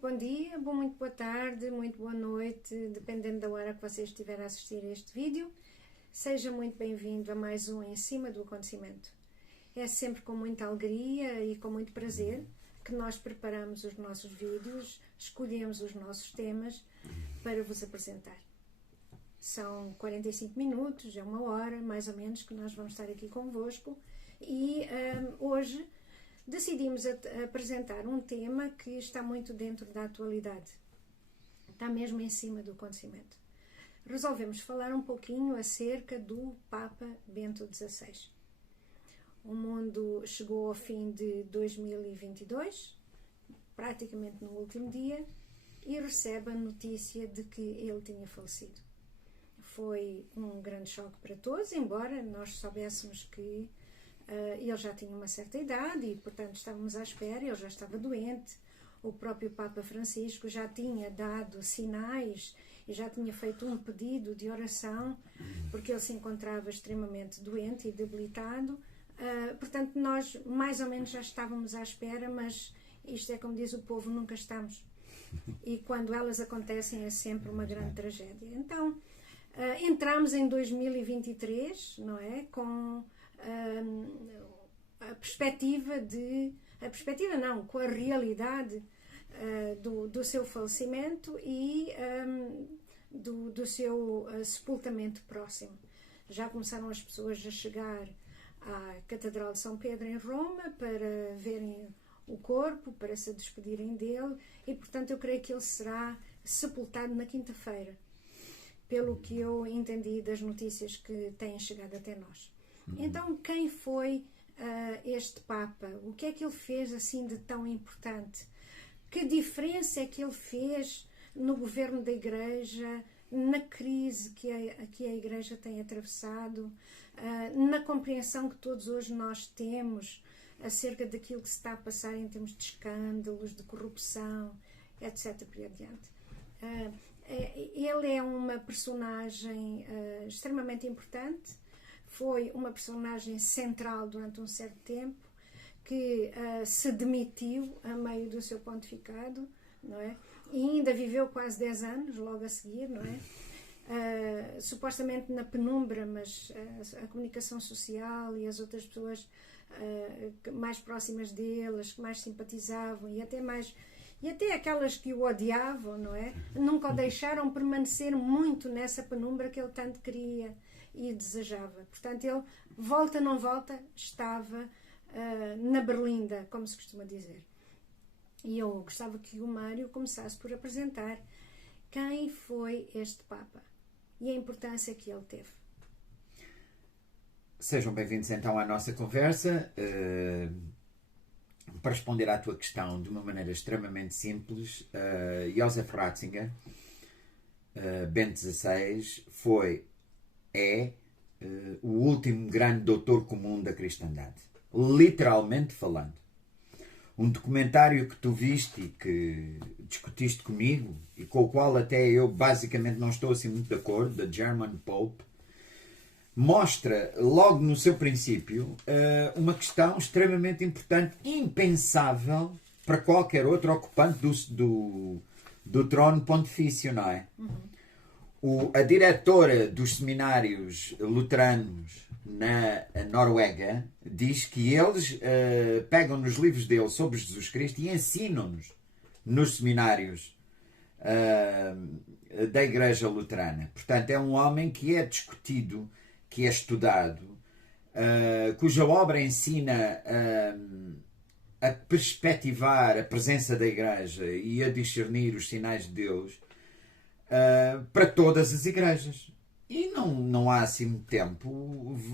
muito bom dia, muito boa tarde, muito boa noite, dependendo da hora que você estiver a assistir a este vídeo. Seja muito bem-vindo a mais um Em Cima do Acontecimento. É sempre com muita alegria e com muito prazer que nós preparamos os nossos vídeos, escolhemos os nossos temas para vos apresentar. São 45 minutos, é uma hora mais ou menos que nós vamos estar aqui convosco e hoje decidimos apresentar um tema que está muito dentro da atualidade, está mesmo em cima do acontecimento. Resolvemos falar um pouquinho acerca do Papa Bento XVI. O mundo chegou ao fim de 2022, praticamente no último dia, e recebe a notícia de que ele tinha falecido. Foi um grande choque para todos, embora nós soubéssemos que ele já tinha uma certa idade e, portanto, estávamos à espera, ele já estava doente. O próprio Papa Francisco já tinha dado sinais e já tinha feito um pedido de oração, porque ele se encontrava extremamente doente e debilitado. Portanto, nós mais ou menos já estávamos à espera, mas isto é como diz o povo, nunca estamos. E quando elas acontecem é sempre uma grande tragédia. Então, entramos em 2023, não é? Com com a realidade do seu falecimento e do seu sepultamento próximo. Já começaram as pessoas a chegar à Catedral de São Pedro em Roma para verem o corpo, para se despedirem dele e, portanto, eu creio que ele será sepultado na quinta-feira, pelo que eu entendi das notícias que têm chegado até nós. Então, quem foi este Papa? O que é que ele fez assim de tão importante? Que diferença é que ele fez no governo da Igreja, na crise que a Igreja tem atravessado, na compreensão que todos hoje nós temos acerca daquilo que se está a passar em termos de escândalos, de corrupção, etc. por aí adiante. Ele é uma personagem extremamente importante. Foi uma personagem central durante um certo tempo, que se demitiu a meio do seu pontificado, não é? E ainda viveu quase 10 anos logo a seguir, não é? Supostamente na penumbra, mas a comunicação social e as outras pessoas mais próximas dele, as que mais simpatizavam e até aquelas que o odiavam, não é? Nunca o deixaram permanecer muito nessa penumbra que ele tanto queria e desejava. Portanto, ele, volta não volta, estava na berlinda, como se costuma dizer. E eu gostava que o Mário começasse por apresentar quem foi este Papa e a importância que ele teve. Sejam bem-vindos então à nossa conversa. Para responder à tua questão de uma maneira extremamente simples, Josef Ratzinger, Bento XVI, é o último grande doutor comum da cristandade, literalmente falando. Um documentário que tu viste e que discutiste comigo e com o qual até eu basicamente não estou assim muito de acordo, The German Pope, mostra logo no seu princípio uma questão extremamente importante, impensável para qualquer outro ocupante do trono pontifício, não é? A diretora dos seminários luteranos na Noruega diz que eles pegam nos livros dele sobre Jesus Cristo e ensinam-nos nos seminários da Igreja Luterana. Portanto, é um homem que é discutido, que é estudado, cuja obra ensina a perspectivar a presença da Igreja e a discernir os sinais de Deus para todas as igrejas. E não há assim muito tempo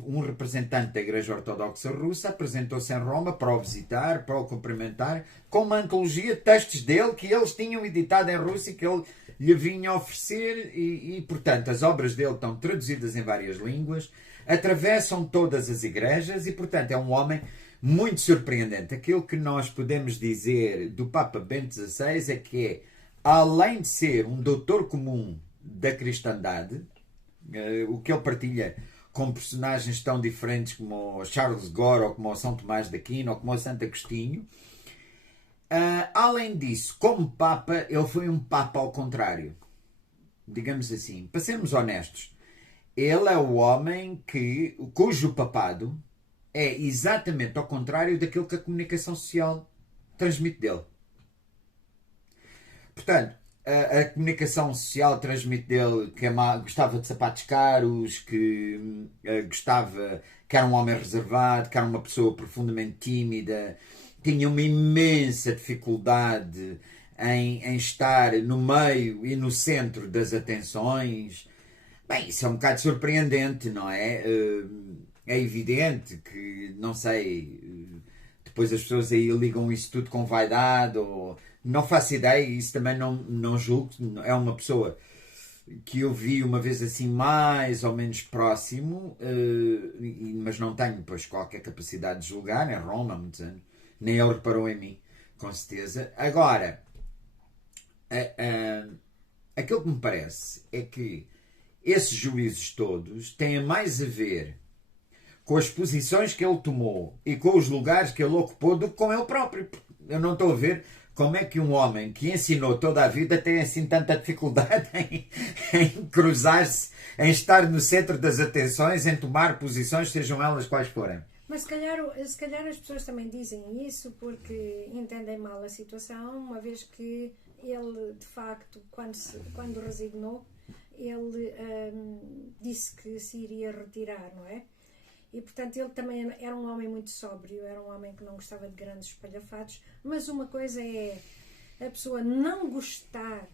um representante da Igreja Ortodoxa Russa apresentou-se em Roma para o visitar, para o cumprimentar, com uma antologia de textos dele que eles tinham editado em Rússia e que ele lhe vinha oferecer e, portanto, as obras dele estão traduzidas em várias línguas, atravessam todas as igrejas e, portanto, é um homem muito surpreendente. Aquilo que nós podemos dizer do Papa Bento XVI é que além de ser um doutor comum da cristandade, o que ele partilha com personagens tão diferentes como o Charles Gore, ou como o São Tomás de Aquino, ou como o Santo Agostinho, Além disso, como Papa, ele foi um Papa ao contrário. Digamos assim, para sermos honestos, ele é o homem cujo papado é exatamente ao contrário daquilo que a comunicação social transmite dele. Portanto, a comunicação social transmite dele que gostava de sapatos caros, que gostava, que era um homem reservado, que era uma pessoa profundamente tímida, tinha uma imensa dificuldade em estar no meio e no centro das atenções. Bem, isso é um bocado surpreendente, não é? É evidente que, não sei, depois as pessoas aí ligam isso tudo com vaidade, ou não faço ideia, isso também não julgo. É uma pessoa que eu vi uma vez assim mais ou menos próximo, mas não tenho depois qualquer capacidade de julgar, em Roma há muitos anos, nem ele reparou em mim, com certeza. Agora, aquilo que me parece é que esses juízos todos têm mais a ver com as posições que ele tomou e com os lugares que ele ocupou do que com ele próprio. Eu não estou a ver como é que um homem que ensinou toda a vida tem assim tanta dificuldade em cruzar-se, em estar no centro das atenções, em tomar posições, sejam elas quais forem. Mas se calhar as pessoas também dizem isso porque entendem mal a situação, uma vez que ele, de facto, quando resignou, ele disse que se iria retirar, não é? E, portanto, ele também era um homem muito sóbrio, era um homem que não gostava de grandes espalhafatos, mas uma coisa é a pessoa não gostar,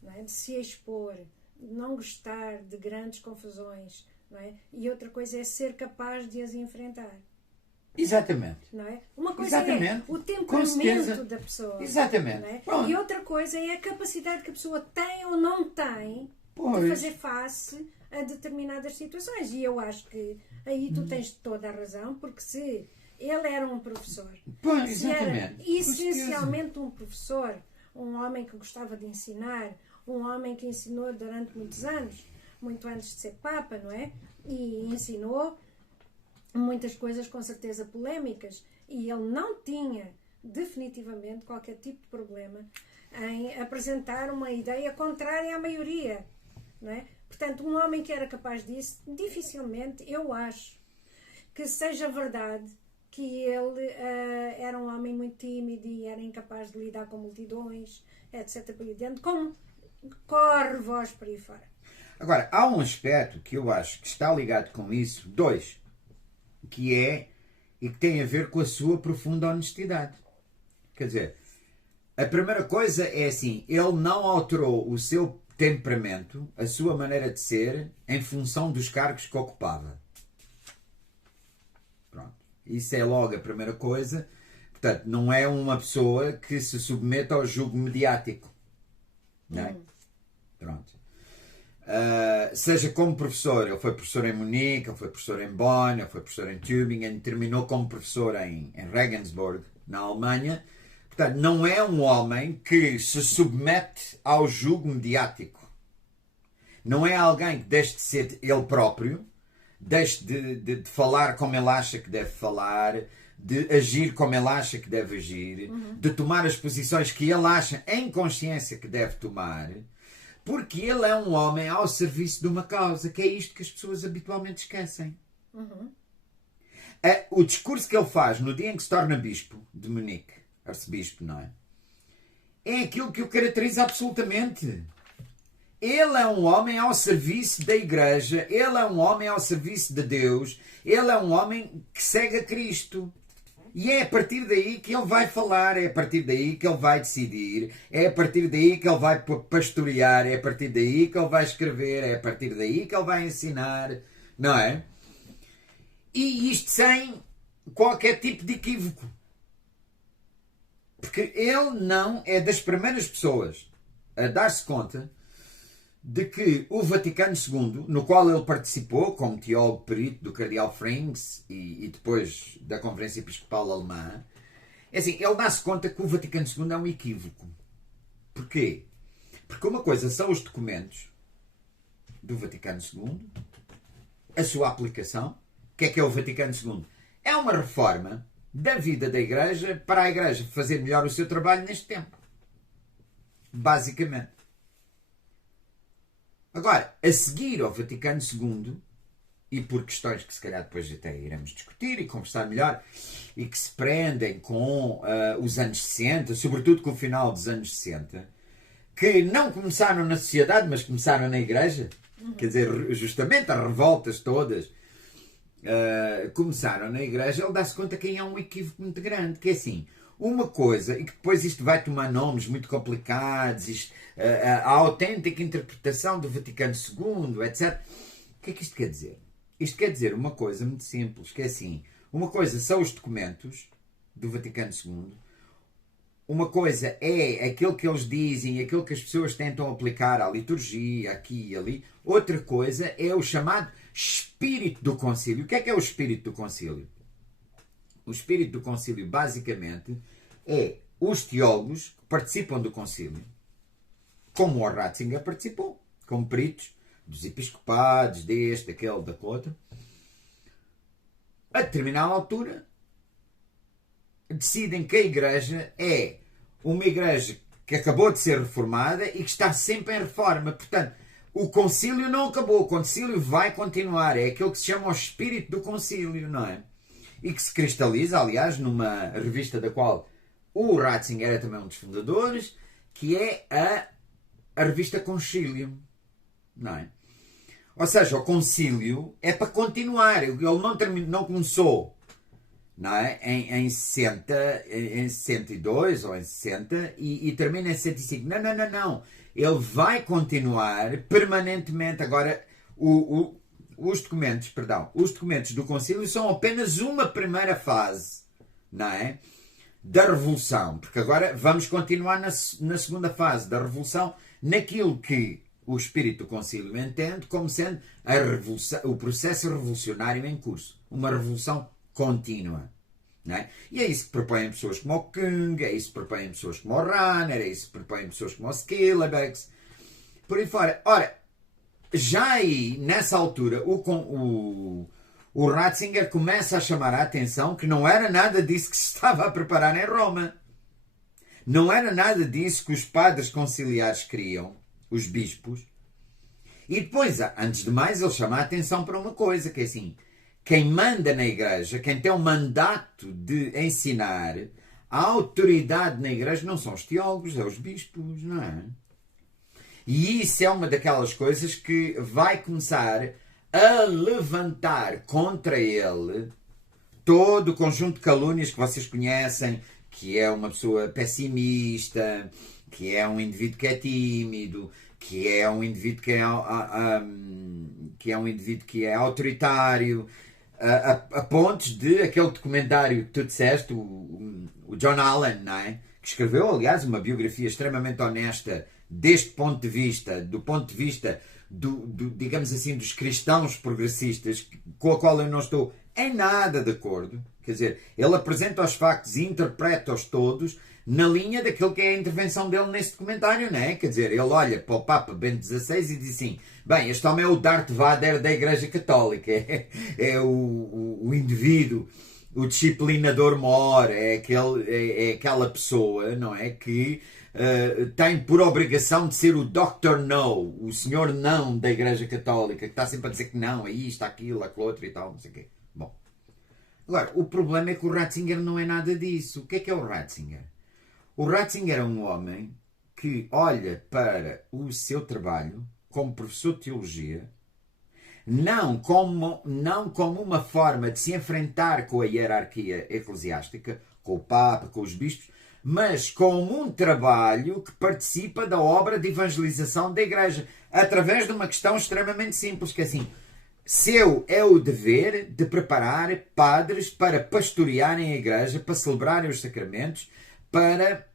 não é, de se expor, não gostar de grandes confusões, não é? E outra coisa é ser capaz de as enfrentar. Exatamente. Não é? Uma coisa Exatamente. É o temperamento da pessoa. Exatamente. Não é? E outra coisa é a capacidade que a pessoa tem ou não tem de fazer face a determinadas situações. E eu acho que aí tu tens toda a razão, porque se ele era um professor, se era essencialmente um professor, um homem que gostava de ensinar, um homem que ensinou durante muitos anos, muito antes de ser Papa, não é? E ensinou muitas coisas com certeza polémicas, e ele não tinha definitivamente qualquer tipo de problema em apresentar uma ideia contrária à maioria, não é? Portanto, um homem que era capaz disso, dificilmente, eu acho, que seja verdade que ele era um homem muito tímido e era incapaz de lidar com multidões, etc. por aí dentro, como corre voz por aí fora. Agora, há um aspecto que eu acho que está ligado com isso, dois, que é, e que tem a ver com a sua profunda honestidade. Quer dizer, a primeira coisa é assim, ele não alterou o seu temperamento, a sua maneira de ser, em função dos cargos que ocupava. Pronto. Isso é logo a primeira coisa. Portanto, não é uma pessoa que se submete ao julgo mediático. Não é? Pronto. Seja como professor, ele foi professor em Munique, ele foi professor em Bonn, ele foi professor em Tübingen, terminou como professor em Regensburg, na Alemanha. Portanto, não é um homem que se submete ao julgo mediático. Não é alguém que deixe de ser ele próprio, deixe de falar como ele acha que deve falar, de agir como ele acha que deve agir, de tomar as posições que ele acha em consciência que deve tomar, porque ele é um homem ao serviço de uma causa, que é isto que as pessoas habitualmente esquecem. O discurso que ele faz no dia em que se torna bispo de Munique, arcebispo, não é? É aquilo que o caracteriza absolutamente. Ele é um homem ao serviço da Igreja, ele é um homem ao serviço de Deus, ele é um homem que segue a Cristo. E é a partir daí que ele vai falar, é a partir daí que ele vai decidir, é a partir daí que ele vai pastorear, é a partir daí que ele vai escrever, é a partir daí que ele vai ensinar, não é? E isto sem qualquer tipo de equívoco. Porque ele não é das primeiras pessoas a dar-se conta de que o Vaticano II, no qual ele participou como teólogo perito do cardeal Frings e depois da Conferência Episcopal Alemã, é assim, ele dá-se conta que o Vaticano II é um equívoco. Porquê? Porque uma coisa são os documentos do Vaticano II, a sua aplicação. O que é o Vaticano II? É uma reforma da vida da Igreja para a Igreja fazer melhor o seu trabalho neste tempo. Basicamente. Agora, a seguir ao Vaticano II, e por questões que se calhar depois até iremos discutir e conversar melhor, e que se prendem com os anos 60, sobretudo com o final dos anos 60, que não começaram na sociedade, mas começaram na Igreja, quer dizer, justamente as revoltas todas começaram na Igreja. Ele dá-se conta que há um equívoco muito grande, que é assim, uma coisa, e que depois isto vai tomar nomes muito complicados, a autêntica interpretação do Vaticano II, etc. O que é que isto quer dizer? Isto quer dizer uma coisa muito simples, que é assim, uma coisa são os documentos do Vaticano II, uma coisa é aquilo que eles dizem, aquilo que as pessoas tentam aplicar à liturgia, aqui e ali, outra coisa é o chamado espírito do concílio. O que é o espírito do concílio? O espírito do concílio, basicamente, é os teólogos que participam do concílio, como o Ratzinger participou, como peritos dos episcopados, deste, daquele, da outra, a determinada altura, decidem que a Igreja é uma Igreja que acabou de ser reformada e que está sempre em reforma. Portanto, o concílio não acabou, o concílio vai continuar. É aquilo que se chama o espírito do concílio, não é? E que se cristaliza, aliás, numa revista da qual o Ratzinger era também um dos fundadores, que é a revista Concilium, não é? Ou seja, o concílio é para continuar. Ele não começou, não é? em 62 ou em 60 e termina em 65. Não. Ele vai continuar permanentemente. Agora, os documentos do concílio são apenas uma primeira fase, não é? Da revolução. Porque agora vamos continuar na segunda fase da revolução, naquilo que o espírito do concílio entende como sendo o processo revolucionário em curso. Uma revolução contínua. Não é? E é isso que propõem pessoas como o Kung, é isso que propõem pessoas como o Rahner, é isso que propõem pessoas como o Skilleberg, por aí fora. Ora, já aí, nessa altura, o Ratzinger começa a chamar a atenção que não era nada disso que se estava a preparar em Roma. Não era nada disso que os padres conciliares queriam, os bispos. E depois, antes de mais, ele chama a atenção para uma coisa, que é assim, quem manda na Igreja, quem tem o mandato de ensinar, a autoridade na Igreja não são os teólogos, é os bispos, não é? E isso é uma daquelas coisas que vai começar a levantar contra ele todo o conjunto de calúnias que vocês conhecem, que é uma pessoa pessimista, que é um indivíduo que é tímido, que é um indivíduo que é autoritário, a pontos de aquele documentário que tu disseste, o John Allen, não é? Que escreveu, aliás, uma biografia extremamente honesta deste ponto de vista, do ponto de vista digamos assim, dos cristãos progressistas, com a qual eu não estou em nada de acordo. Quer dizer, ele apresenta os factos e interpreta-os todos na linha daquilo que é a intervenção dele nesse documentário, não é? Quer dizer, ele olha para o Papa Bento XVI e diz assim, bem, este homem é o Darth Vader da Igreja Católica, é o indivíduo, o disciplinador mor, é aquela pessoa, não é? Que tem por obrigação de ser o Dr. No, o senhor não da Igreja Católica, que está sempre a dizer que não, é isto, aquilo, aquilo outro e tal, não sei o quê. Bom, agora, o problema é que o Ratzinger não é nada disso. O que é o Ratzinger? O Ratzinger é um homem que olha para o seu trabalho como professor de teologia não como uma forma de se enfrentar com a hierarquia eclesiástica, com o Papa, com os bispos, mas como um trabalho que participa da obra de evangelização da Igreja, através de uma questão extremamente simples, que é assim, seu é o dever de preparar padres para pastorearem a Igreja, para celebrarem os sacramentos, para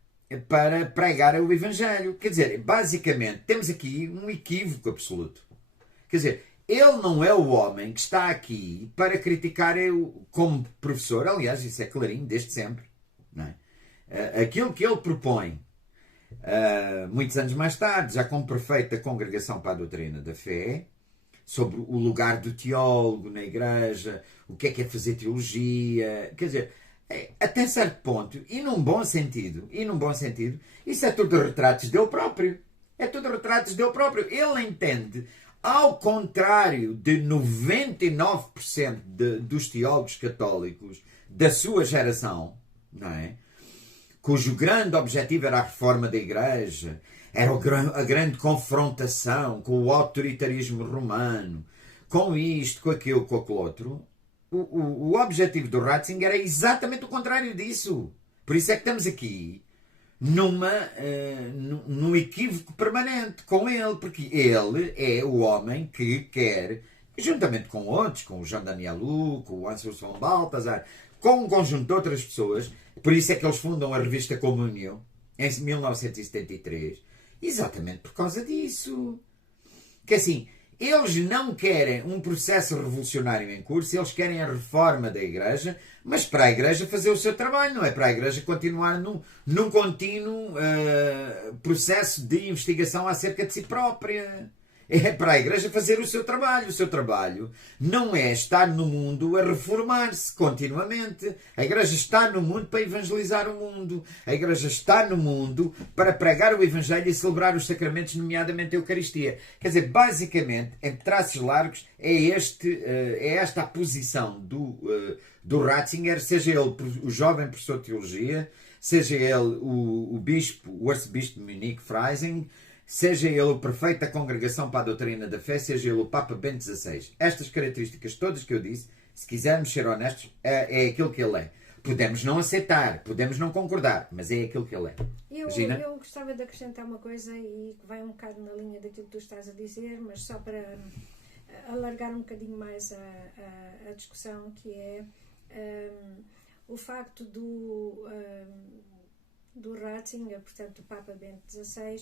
pregar o Evangelho. Quer dizer, basicamente, temos aqui um equívoco absoluto. Quer dizer, ele não é o homem que está aqui para criticar eu como professor, aliás, isso é clarinho desde sempre, não é? Aquilo que ele propõe, muitos anos mais tarde, já com perfeita congregação para a doutrina da fé, sobre o lugar do teólogo na Igreja, o que é fazer teologia, quer dizer, até certo ponto, e num bom sentido, isso é tudo retratos dele próprio. É tudo retratos dele próprio. Ele entende, ao contrário de 99% dos teólogos católicos da sua geração, não é? Cujo grande objetivo era a reforma da Igreja, era a grande confrontação com o autoritarismo romano, com isto, com aquilo, com aquele outro. O objetivo do Ratzinger é exatamente o contrário disso. Por isso é que estamos aqui num equívoco permanente com ele, porque ele é o homem que quer, juntamente com outros, com o Jean Daniel Lu, com o Anselmo von Balthasar, com um conjunto de outras pessoas, por isso é que eles fundam a revista Communion em 1973, exatamente por causa disso. Que assim, eles não querem um processo revolucionário em curso, eles querem a reforma da Igreja, mas para a Igreja fazer o seu trabalho, não é para a Igreja continuar num contínuo processo de investigação acerca de si própria. É para a Igreja fazer o seu trabalho. O seu trabalho não é estar no mundo a reformar-se continuamente. A Igreja está no mundo para evangelizar o mundo. A Igreja está no mundo para pregar o Evangelho e celebrar os sacramentos, nomeadamente a Eucaristia. Quer dizer, basicamente, em traços largos, é esta a posição do Ratzinger, seja ele o jovem professor de teologia, seja ele o arcebispo de Munique, Freising, seja ele o prefeito da Congregação para a Doutrina da Fé, seja ele o Papa Bento XVI. Estas características todas que eu disse, se quisermos ser honestos, é aquilo que ele é. Podemos não aceitar, podemos não concordar, mas é aquilo que ele é. Eu gostava de acrescentar uma coisa e que vai um bocado na linha daquilo que tu estás a dizer, mas só para alargar um bocadinho mais a discussão, que é o facto do Ratzinger, portanto do Papa Bento XVI,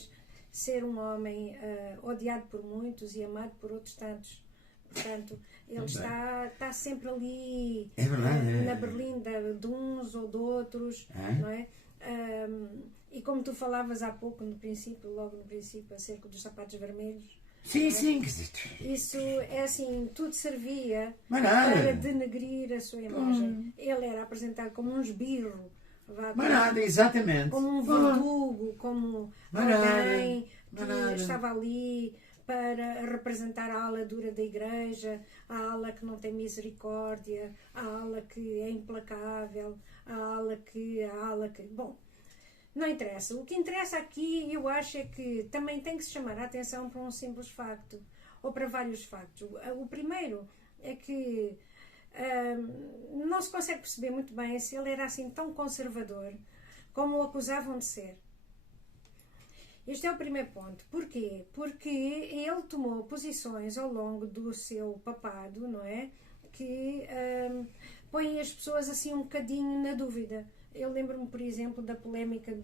ser um homem odiado por muitos e amado por outros tantos. Portanto, ele está sempre ali na berlinda de uns ou de outros, não é? E como tu falavas há pouco, logo no princípio, acerca dos sapatos vermelhos. Sim, sim. Isso é assim, tudo servia para denegrir a sua imagem. Ele era apresentado como um esbirro, exatamente. como um verdugo, como alguém que estava ali para representar a ala dura da Igreja, a ala que não tem misericórdia, a ala que é implacável, a ala que... Bom, não interessa. O que interessa aqui, eu acho, é que também tem que se chamar a atenção para um simples facto, ou para vários factos. O primeiro é que não se consegue perceber muito bem se ele era assim tão conservador como o acusavam de ser. Este é o primeiro ponto. Porquê? Porque ele tomou posições ao longo do seu papado, não é? Que põem as pessoas assim um bocadinho na dúvida. Eu lembro-me, por exemplo, da polémica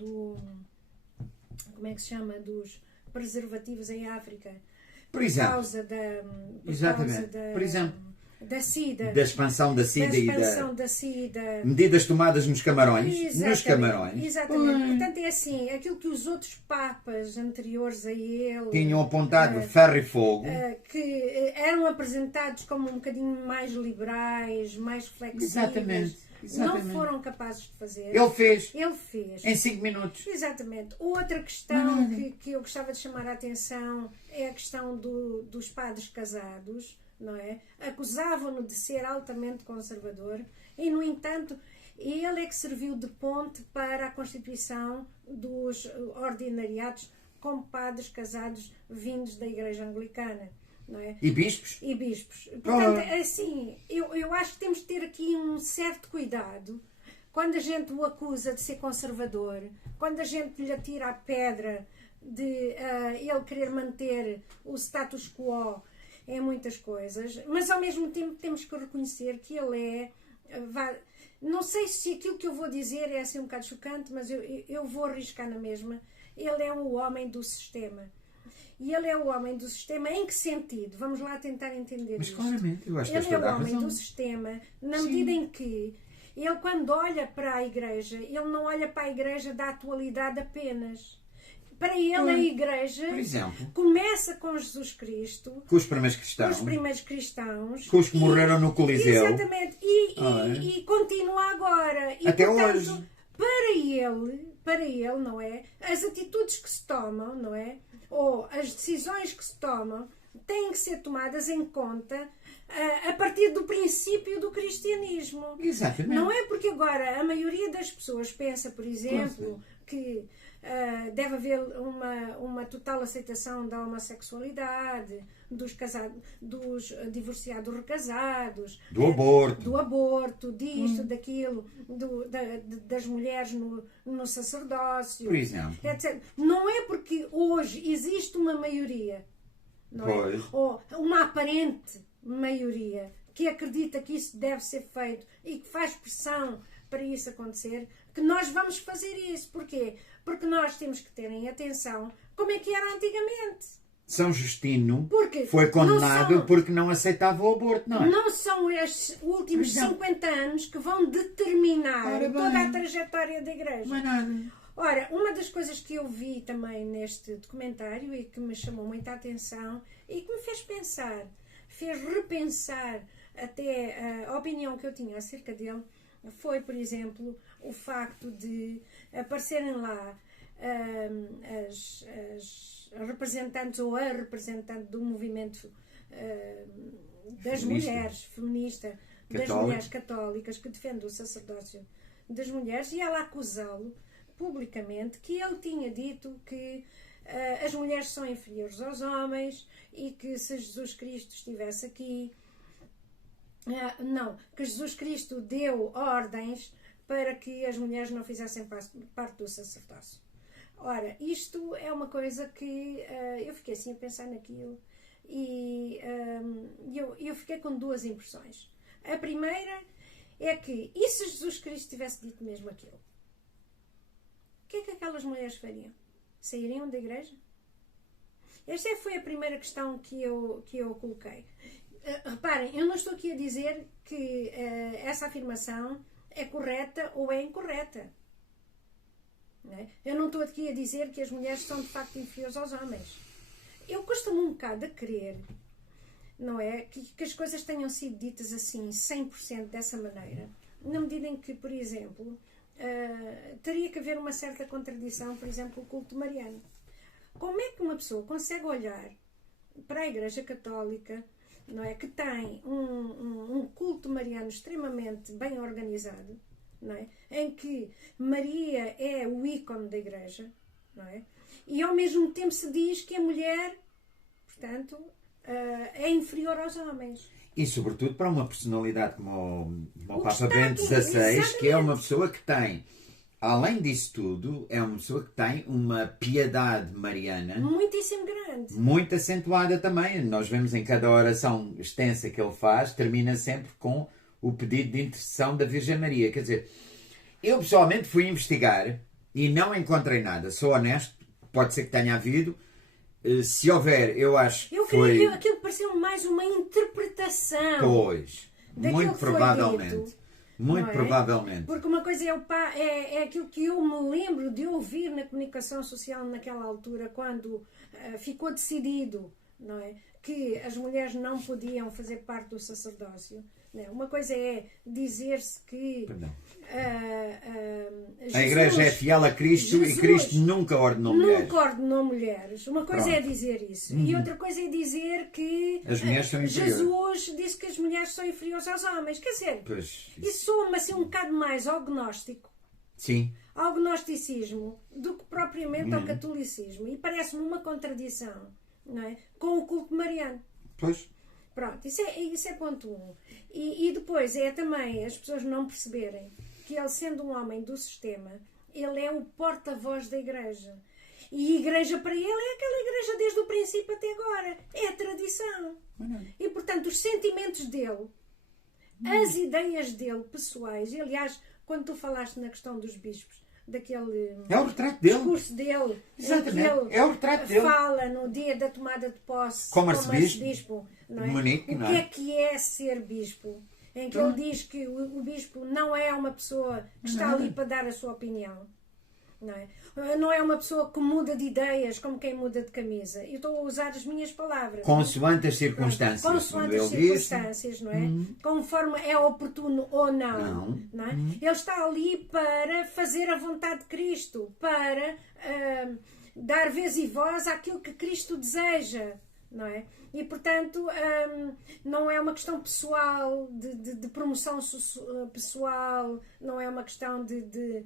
como é que se chama? Dos preservativos em África. Por exemplo. Por exemplo. Da SIDA. Da expansão da SIDA da SIDA. Medidas tomadas nos Camarões. Exatamente, nos Camarões. Exatamente. Portanto, é assim, aquilo que os outros papas anteriores a ele tinham apontado ferro e fogo, que eram apresentados como um bocadinho mais liberais, mais flexíveis. Exatamente. Não foram capazes de fazer. Ele fez. Em 5 minutos. Exatamente. Outra questão que eu gostava de chamar a atenção é a questão dos padres casados, não é? Acusavam-no de ser altamente conservador e, no entanto, ele é que serviu de ponte para a constituição dos ordinariados com padres casados vindos da Igreja Anglicana. Não é? E bispos. Portanto, assim, eu acho que temos de ter aqui um certo cuidado quando a gente o acusa de ser conservador, quando a gente lhe atira a pedra de ele querer manter o status quo em muitas coisas, mas ao mesmo tempo temos que reconhecer que ele não sei se aquilo que eu vou dizer é assim um bocado chocante, mas eu vou arriscar na mesma. Ele é um homem do sistema. E ele é o homem do sistema em que sentido? Vamos lá tentar entender isto. Mas claramente, eu acho que ele é o homem do sistema na medida em que ele, quando olha para a Igreja, ele não olha para a Igreja da atualidade apenas. para ele a Igreja por exemplo, começa com Jesus Cristo, com os primeiros cristãos, com os que morreram no Coliseu. Exatamente. E continua agora. E, até portanto, hoje. Para ele, não é? As atitudes que se tomam, não é? Ou as decisões que se tomam têm que ser tomadas em conta a partir do princípio do cristianismo. Exatamente. Não é porque agora a maioria das pessoas pensa, por exemplo, que deve haver uma total aceitação da homossexualidade, dos divorciados recasados, do aborto, disto, daquilo, das mulheres no sacerdócio, por exemplo. etc. Não é porque hoje existe uma maioria, não é? Ou uma aparente maioria que acredita que isso deve ser feito e que faz pressão para isso acontecer, que nós vamos fazer isso. Porquê? Porque nós temos que ter em atenção como é que era antigamente. São Justino foi condenado porque não aceitava o aborto, não é? Não são estes últimos 50 anos que vão determinar toda a trajetória da Igreja. Não é nada. Ora, uma das coisas que eu vi também neste documentário e que me chamou muita atenção e que me fez pensar, fez repensar até a opinião que eu tinha acerca dele, foi, por exemplo, o facto de aparecerem lá as representantes ou a representante do movimento das mulheres feminista, das mulheres católicas que defende o sacerdócio das mulheres, e ela acusá-lo publicamente que ele tinha dito que as mulheres são inferiores aos homens e que se Jesus Cristo estivesse aqui, que Jesus Cristo deu ordens para que as mulheres não fizessem parte do sacerdócio. Ora, isto é uma coisa que eu fiquei assim a pensar naquilo e eu fiquei com duas impressões. A primeira é que, e se Jesus Cristo tivesse dito mesmo aquilo? O que é que aquelas mulheres fariam? Sairiam da igreja? Esta foi a primeira questão que eu coloquei. Reparem, eu não estou aqui a dizer que essa afirmação é correta ou é incorreta. Não é? Eu não estou aqui a dizer que as mulheres são de facto inferiores aos homens. Eu costumo um bocado a crer, não é? Que as coisas tenham sido ditas assim, 100% dessa maneira, na medida em que, por exemplo, teria que haver uma certa contradição, por exemplo, o culto mariano. Como é que uma pessoa consegue olhar para a Igreja Católica, não é, que tem um culto mariano extremamente bem organizado, não é, em que Maria é o ícone da Igreja, não é, e ao mesmo tempo se diz que a mulher, portanto, é inferior aos homens. E sobretudo para uma personalidade como o Papa Bento XVI, que é uma pessoa que tem, além disso tudo, é uma pessoa que tem uma piedade mariana muitíssimo grande, muito acentuada também. Nós vemos em cada oração extensa que ele faz, termina sempre com o pedido de intercessão da Virgem Maria. Quer dizer, eu pessoalmente fui investigar e não encontrei nada. Sou honesto, pode ser que tenha havido. Se houver, eu acho que foi... Aquilo pareceu mais uma interpretação. Pois, muito provavelmente. Dito, muito provavelmente. Porque uma coisa é aquilo que eu me lembro de ouvir na comunicação social naquela altura, quando ficou decidido, não é, que as mulheres não podiam fazer parte do sacerdócio. Não, uma coisa é dizer-se que a Igreja é fiel a Cristo e Cristo nunca ordenou mulheres. Nunca ordenou mulheres. Uma coisa é dizer isso. E outra coisa é dizer que as mulheres são inferiores. Jesus disse que as mulheres são inferiores aos homens. Quer dizer, isso soa-me assim um bocado mais ao gnóstico. Sim. Ao gnosticismo do que propriamente ao catolicismo. E parece-me uma contradição, não é, com o culto mariano. Pois. Pronto, isso é ponto 1. E depois é também as pessoas não perceberem que ele, sendo um homem do sistema, ele é o porta-voz da Igreja. E a Igreja para ele é aquela Igreja desde o princípio até agora. É a tradição. E, portanto, os sentimentos dele, as ideias dele, pessoais, e, aliás, quando tu falaste na questão dos bispos, daquele é o retrato dele. Discurso dele, exatamente, ele é o retrato dele. Fala no dia da tomada de posse como arcebispo, não é? Munique, o que é ser bispo, em que ele diz que o bispo não é uma pessoa que está ali para dar a sua opinião, Não é? Não é uma pessoa que muda de ideias como quem muda de camisa. Eu estou a usar as minhas palavras. Consoante as circunstâncias. Consoante as circunstâncias, não é? Conforme é oportuno ou não. Não é? Ele está ali para fazer a vontade de Cristo, para dar vez e voz àquilo que Cristo deseja. Não é? E, portanto, não é uma questão pessoal, de promoção pessoal, não é uma questão de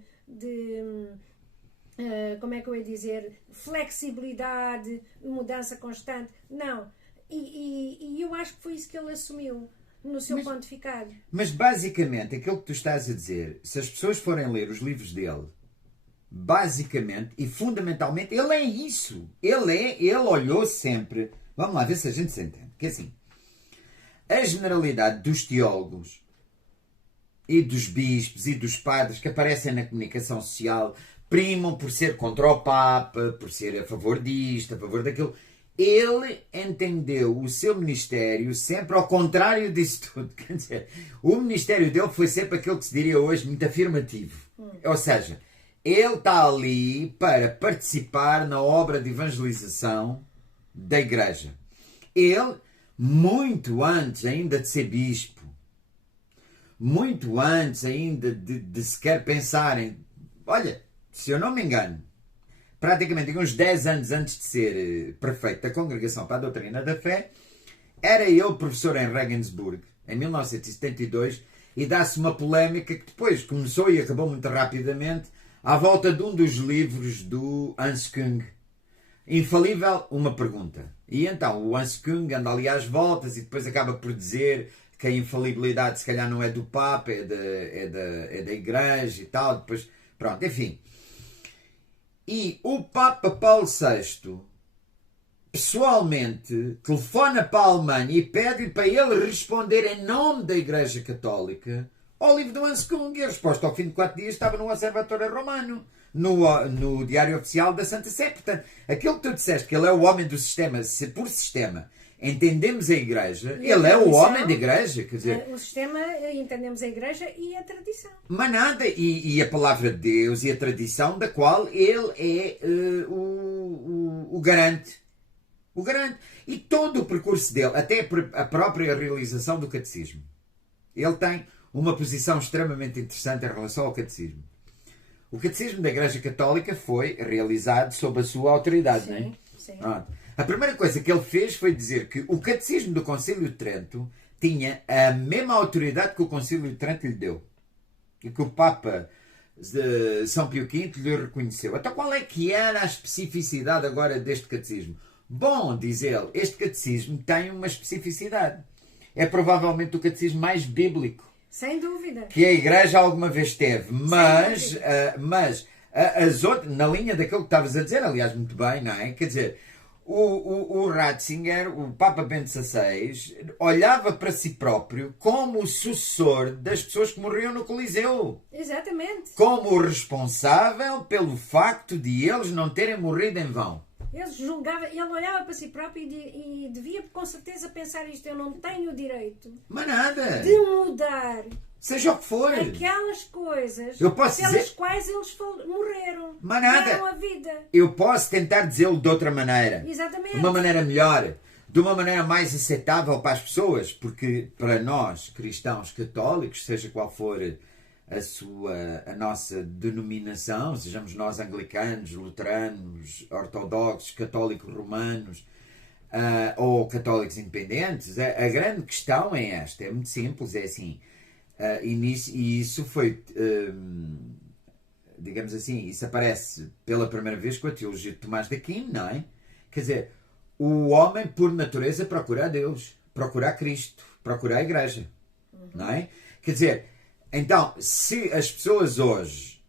como é que eu ia dizer, flexibilidade, mudança constante, não. E eu acho que foi isso que ele assumiu no seu pontificado. Mas basicamente, aquilo que tu estás a dizer, se as pessoas forem ler os livros dele, basicamente e fundamentalmente, ele é isso. Ele olhou sempre. Vamos lá ver se a gente se entende. Que assim, a generalidade dos teólogos e dos bispos e dos padres que aparecem na comunicação social primam por ser contra o Papa, por ser a favor disto, a favor daquilo. Ele entendeu o seu ministério sempre ao contrário disso tudo. Quer dizer, o ministério dele foi sempre aquilo que se diria hoje muito afirmativo. Ou seja, ele está ali para participar na obra de evangelização da Igreja. Ele, muito antes ainda de ser bispo, muito antes ainda de sequer pensar em... Olha, se eu não me engano, praticamente uns 10 anos antes de ser prefeito da Congregação para a Doutrina da Fé, era ele professor em Regensburg, em 1972, e dá-se uma polémica que depois começou e acabou muito rapidamente à volta de um dos livros do Hans Küng. Infalível, uma pergunta. E então o Hans Küng anda ali às voltas e depois acaba por dizer que a infalibilidade se calhar não é do Papa, é da Igreja e tal. Depois, pronto, enfim. E o Papa Paulo VI, pessoalmente, telefona para a Alemanha e pede para ele responder em nome da Igreja Católica ao livro do Hans Küng. E a resposta ao fim de 4 dias estava no Observatório Romano, no Diário Oficial da Santa Sé. Portanto, aquilo que tu disseste, que ele é o homem do sistema, se por sistema entendemos a Igreja, ele é o homem da Igreja. Quer dizer, o sistema, entendemos a Igreja e a tradição. Mas nada, e a palavra de Deus e a tradição da qual ele é o garante. O garante. E todo o percurso dele, até a própria realização do catecismo. Ele tem uma posição extremamente interessante em relação ao catecismo. O catecismo da Igreja Católica foi realizado sob a sua autoridade, não é? Sim. A primeira coisa que ele fez foi dizer que o catecismo do Concílio de Trento tinha a mesma autoridade que o Concílio de Trento lhe deu. E que o Papa São Pio V lhe reconheceu. Então qual é que era a especificidade agora deste catecismo? Bom, diz ele, este catecismo tem uma especificidade. É provavelmente o catecismo mais bíblico. Sem dúvida. Que a Igreja alguma vez teve. Mas as outras, na linha daquilo que estavas a dizer, aliás, muito bem, não é? Quer dizer, o Ratzinger, o Papa Bento XVI, olhava para si próprio como o sucessor das pessoas que morriam no Coliseu. Exatamente. Como o responsável pelo facto de eles não terem morrido em vão. Ele olhava para si próprio e devia com certeza pensar isto: eu não tenho o direito mas nada de mudar, seja o que for, aquelas coisas pelas quais eles morreram, mas nada. deram a vida. Eu posso tentar dizê-lo de outra maneira. Exatamente. De uma maneira melhor, de uma maneira mais aceitável para as pessoas, porque para nós, cristãos católicos, seja qual for a nossa denominação, sejamos nós anglicanos, luteranos, ortodoxos, católicos romanos ou católicos independentes, a grande questão é esta, é muito simples, é assim, e isso foi, digamos assim, isso aparece pela primeira vez com a teologia de Tomás de Aquino, não é? Quer dizer, o homem por natureza procura a Deus, procura a Cristo, procura a Igreja, não é? Quer dizer, então, se as pessoas hoje,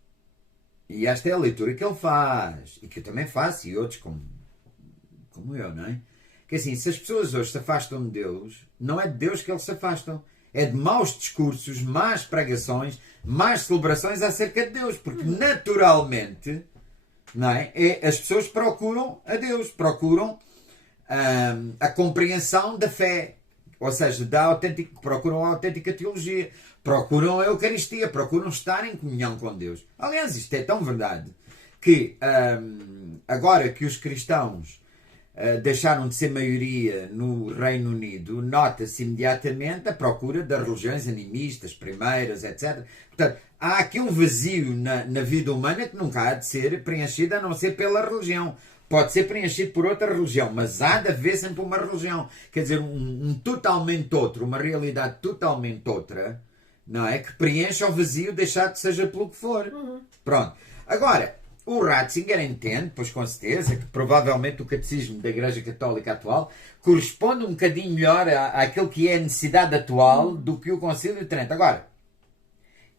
e esta é a leitura que ele faz, e que eu também faço, e outros como eu, não é? Que assim, se as pessoas hoje se afastam de Deus, não é de Deus que eles se afastam, é de maus discursos, más pregações, más celebrações acerca de Deus, porque naturalmente, não é? As pessoas procuram a Deus, procuram a compreensão da fé, ou seja, procuram a autêntica teologia, procuram a Eucaristia, procuram estar em comunhão com Deus. Aliás, isto é tão verdade que agora que os cristãos deixaram de ser maioria no Reino Unido, nota-se imediatamente a procura das religiões animistas, primeiras, etc. Portanto, há aqui um vazio na vida humana que nunca há de ser preenchido a não ser pela religião. Pode ser preenchido por outra religião, mas há de haver sempre uma religião. Quer dizer, um totalmente outro, uma realidade totalmente outra, não é? Que preencha o vazio, deixado seja pelo que for. Pronto. Agora, o Ratzinger entende, pois com certeza, que provavelmente o catecismo da Igreja Católica atual corresponde um bocadinho melhor àquilo que é a necessidade atual do que o Concílio de Trento. Agora,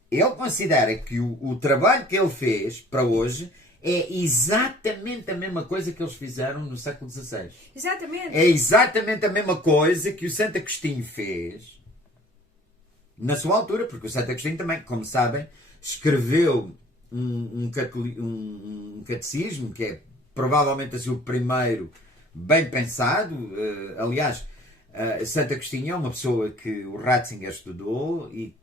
ele considera que o trabalho que ele fez para hoje é exatamente a mesma coisa que eles fizeram no século XVI. Exatamente. É exatamente a mesma coisa que o Santo Agostinho fez na sua altura, porque o Santo Agostinho também, como sabem, escreveu um catecismo que é provavelmente assim, o primeiro bem pensado. Aliás, Santo Agostinho é uma pessoa que o Ratzinger estudou e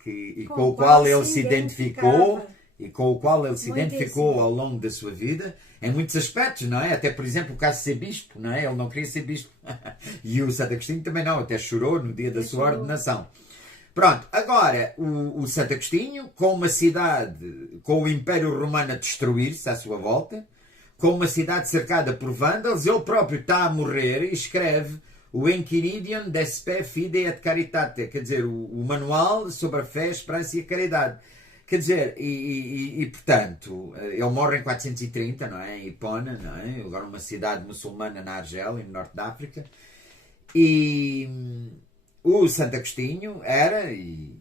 com o qual ele se identificou e com o qual ele se identificou ao longo da sua vida em muitos aspectos, não é? Até, por exemplo, o caso de ser bispo, não é? Ele não queria ser bispo. E o Santo Agostinho também não, até chorou no dia da sua ordenação. Pronto, agora o Santo Agostinho, com uma cidade, com o Império Romano a destruir-se à sua volta, com uma cidade cercada por vândalos, ele próprio está a morrer e escreve o Enchiridion de Spe Fide et Caritate, quer dizer, o manual sobre a fé, a esperança e a caridade. Quer dizer, portanto, ele morre em 430, não é? Em Hipona, não é? Agora uma cidade muçulmana na Argélia, no norte da África. E o Santo Agostinho era, e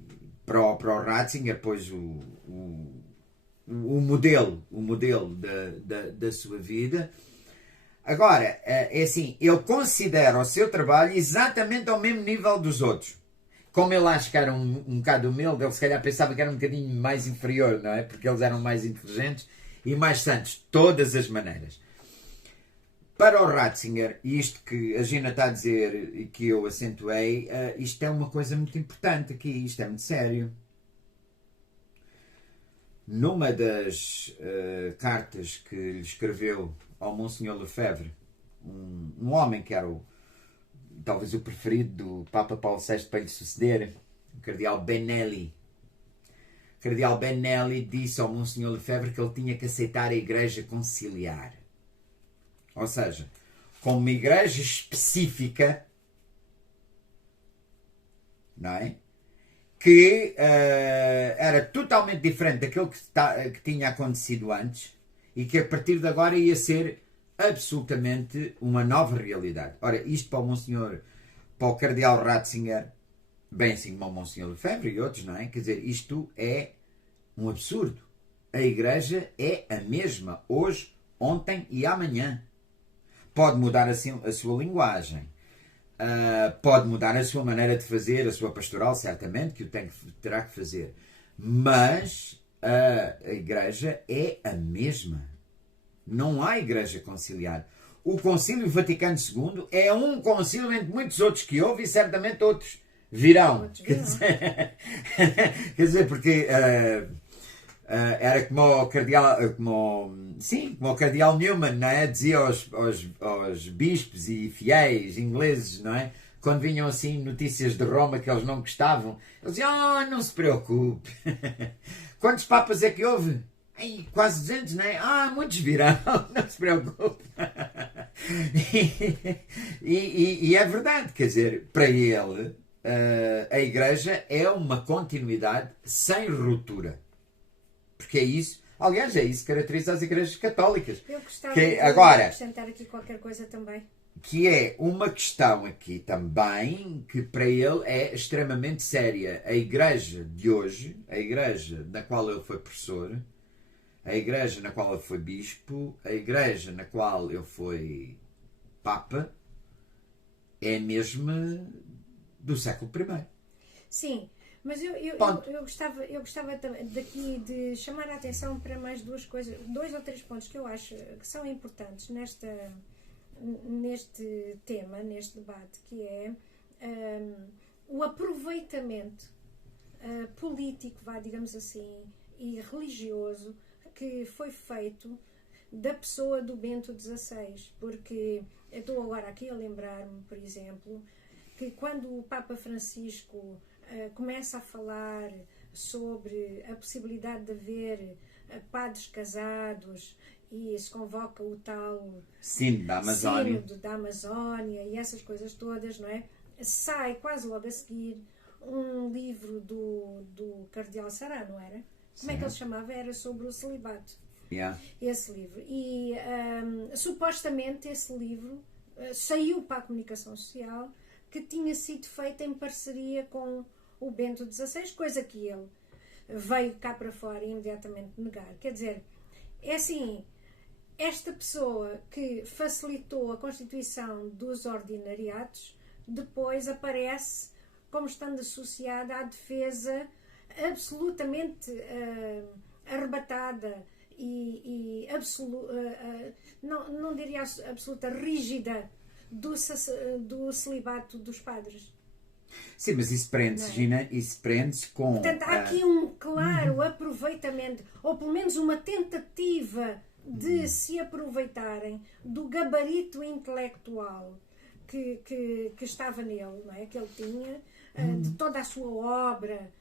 para o Ratzinger, pois o modelo da sua vida. Agora, é assim, ele considera o seu trabalho exatamente ao mesmo nível dos outros. Como ele acha que era um bocado humilde, ele se calhar pensava que era um bocadinho mais inferior, não é? Porque eles eram mais inteligentes e mais santos, de todas as maneiras. Para o Ratzinger, e isto que a Gina está a dizer e que eu acentuei, isto é uma coisa muito importante aqui, isto é muito sério. Numa das cartas que lhe escreveu ao Monsenhor Lefebvre, um homem que era talvez o preferido do Papa Paulo VI para lhe suceder, o Cardeal Benelli. O Cardeal Benelli disse ao Monsenhor Lefebvre que ele tinha que aceitar a Igreja conciliar. Ou seja, como uma igreja específica, não é? Que era totalmente diferente daquilo que tinha acontecido antes e que a partir de agora ia ser absolutamente uma nova realidade. Ora, isto para o Cardeal Ratzinger, bem assim como ao Monsenhor Lefebvre e outros, não é? Quer dizer, isto é um absurdo. A igreja é a mesma hoje, ontem e amanhã. Pode mudar assim a sua linguagem, pode mudar a sua maneira de fazer, a sua pastoral, certamente, que terá que fazer. Mas a igreja é a mesma. Não há igreja conciliar. O Concílio Vaticano II é um concílio entre muitos outros que houve e certamente outros virão. Quer dizer, porque era como o cardeal Newman, não é? Dizia aos bispos e fiéis ingleses, não é? Quando vinham assim notícias de Roma que eles não gostavam, eles diziam, não se preocupe. Quantos papas é que houve? Ai, quase 200, não é? Muitos virão, não se preocupe. E é verdade, quer dizer, para ele, a igreja é uma continuidade sem ruptura. Porque é isso, aliás, é isso que caracteriza as igrejas católicas. Eu gostava de agora acrescentar aqui qualquer coisa também. Que é uma questão aqui também que para ele é extremamente séria. A igreja de hoje, a igreja na qual ele foi professor, a igreja na qual ele foi bispo, a igreja na qual ele foi papa, é a mesma do século I. Sim. Mas eu gostava daqui de chamar a atenção para mais duas coisas, 2 ou 3 pontos que eu acho que são importantes neste tema, neste debate, que é o aproveitamento político, digamos assim, e religioso que foi feito da pessoa do Bento XVI, porque eu estou agora aqui a lembrar-me, por exemplo, que quando o Papa Francisco começa a falar sobre a possibilidade de haver padres casados e se convoca o tal Sínodo da Amazónia. Sínodo da Amazónia e essas coisas todas, não é? Sai quase logo a seguir um livro do Cardeal Sará, não era? Como é que ele chamava? Era sobre o celibato. Yeah. Esse livro. E supostamente esse livro saiu para a comunicação social, que tinha sido feita em parceria com o Bento XVI, coisa que ele veio cá para fora e imediatamente negar. Quer dizer, é assim, esta pessoa que facilitou a constituição dos ordinariatos depois aparece como estando associada à defesa absolutamente arrebatada e não diria absoluta, rígida do celibato dos padres. Sim, mas isso prende-se, Gina, isso prende-se com... Portanto, há aqui um claro aproveitamento, ou pelo menos uma tentativa de se aproveitarem do gabarito intelectual que estava nele, não é? Que ele tinha, de toda a sua obra,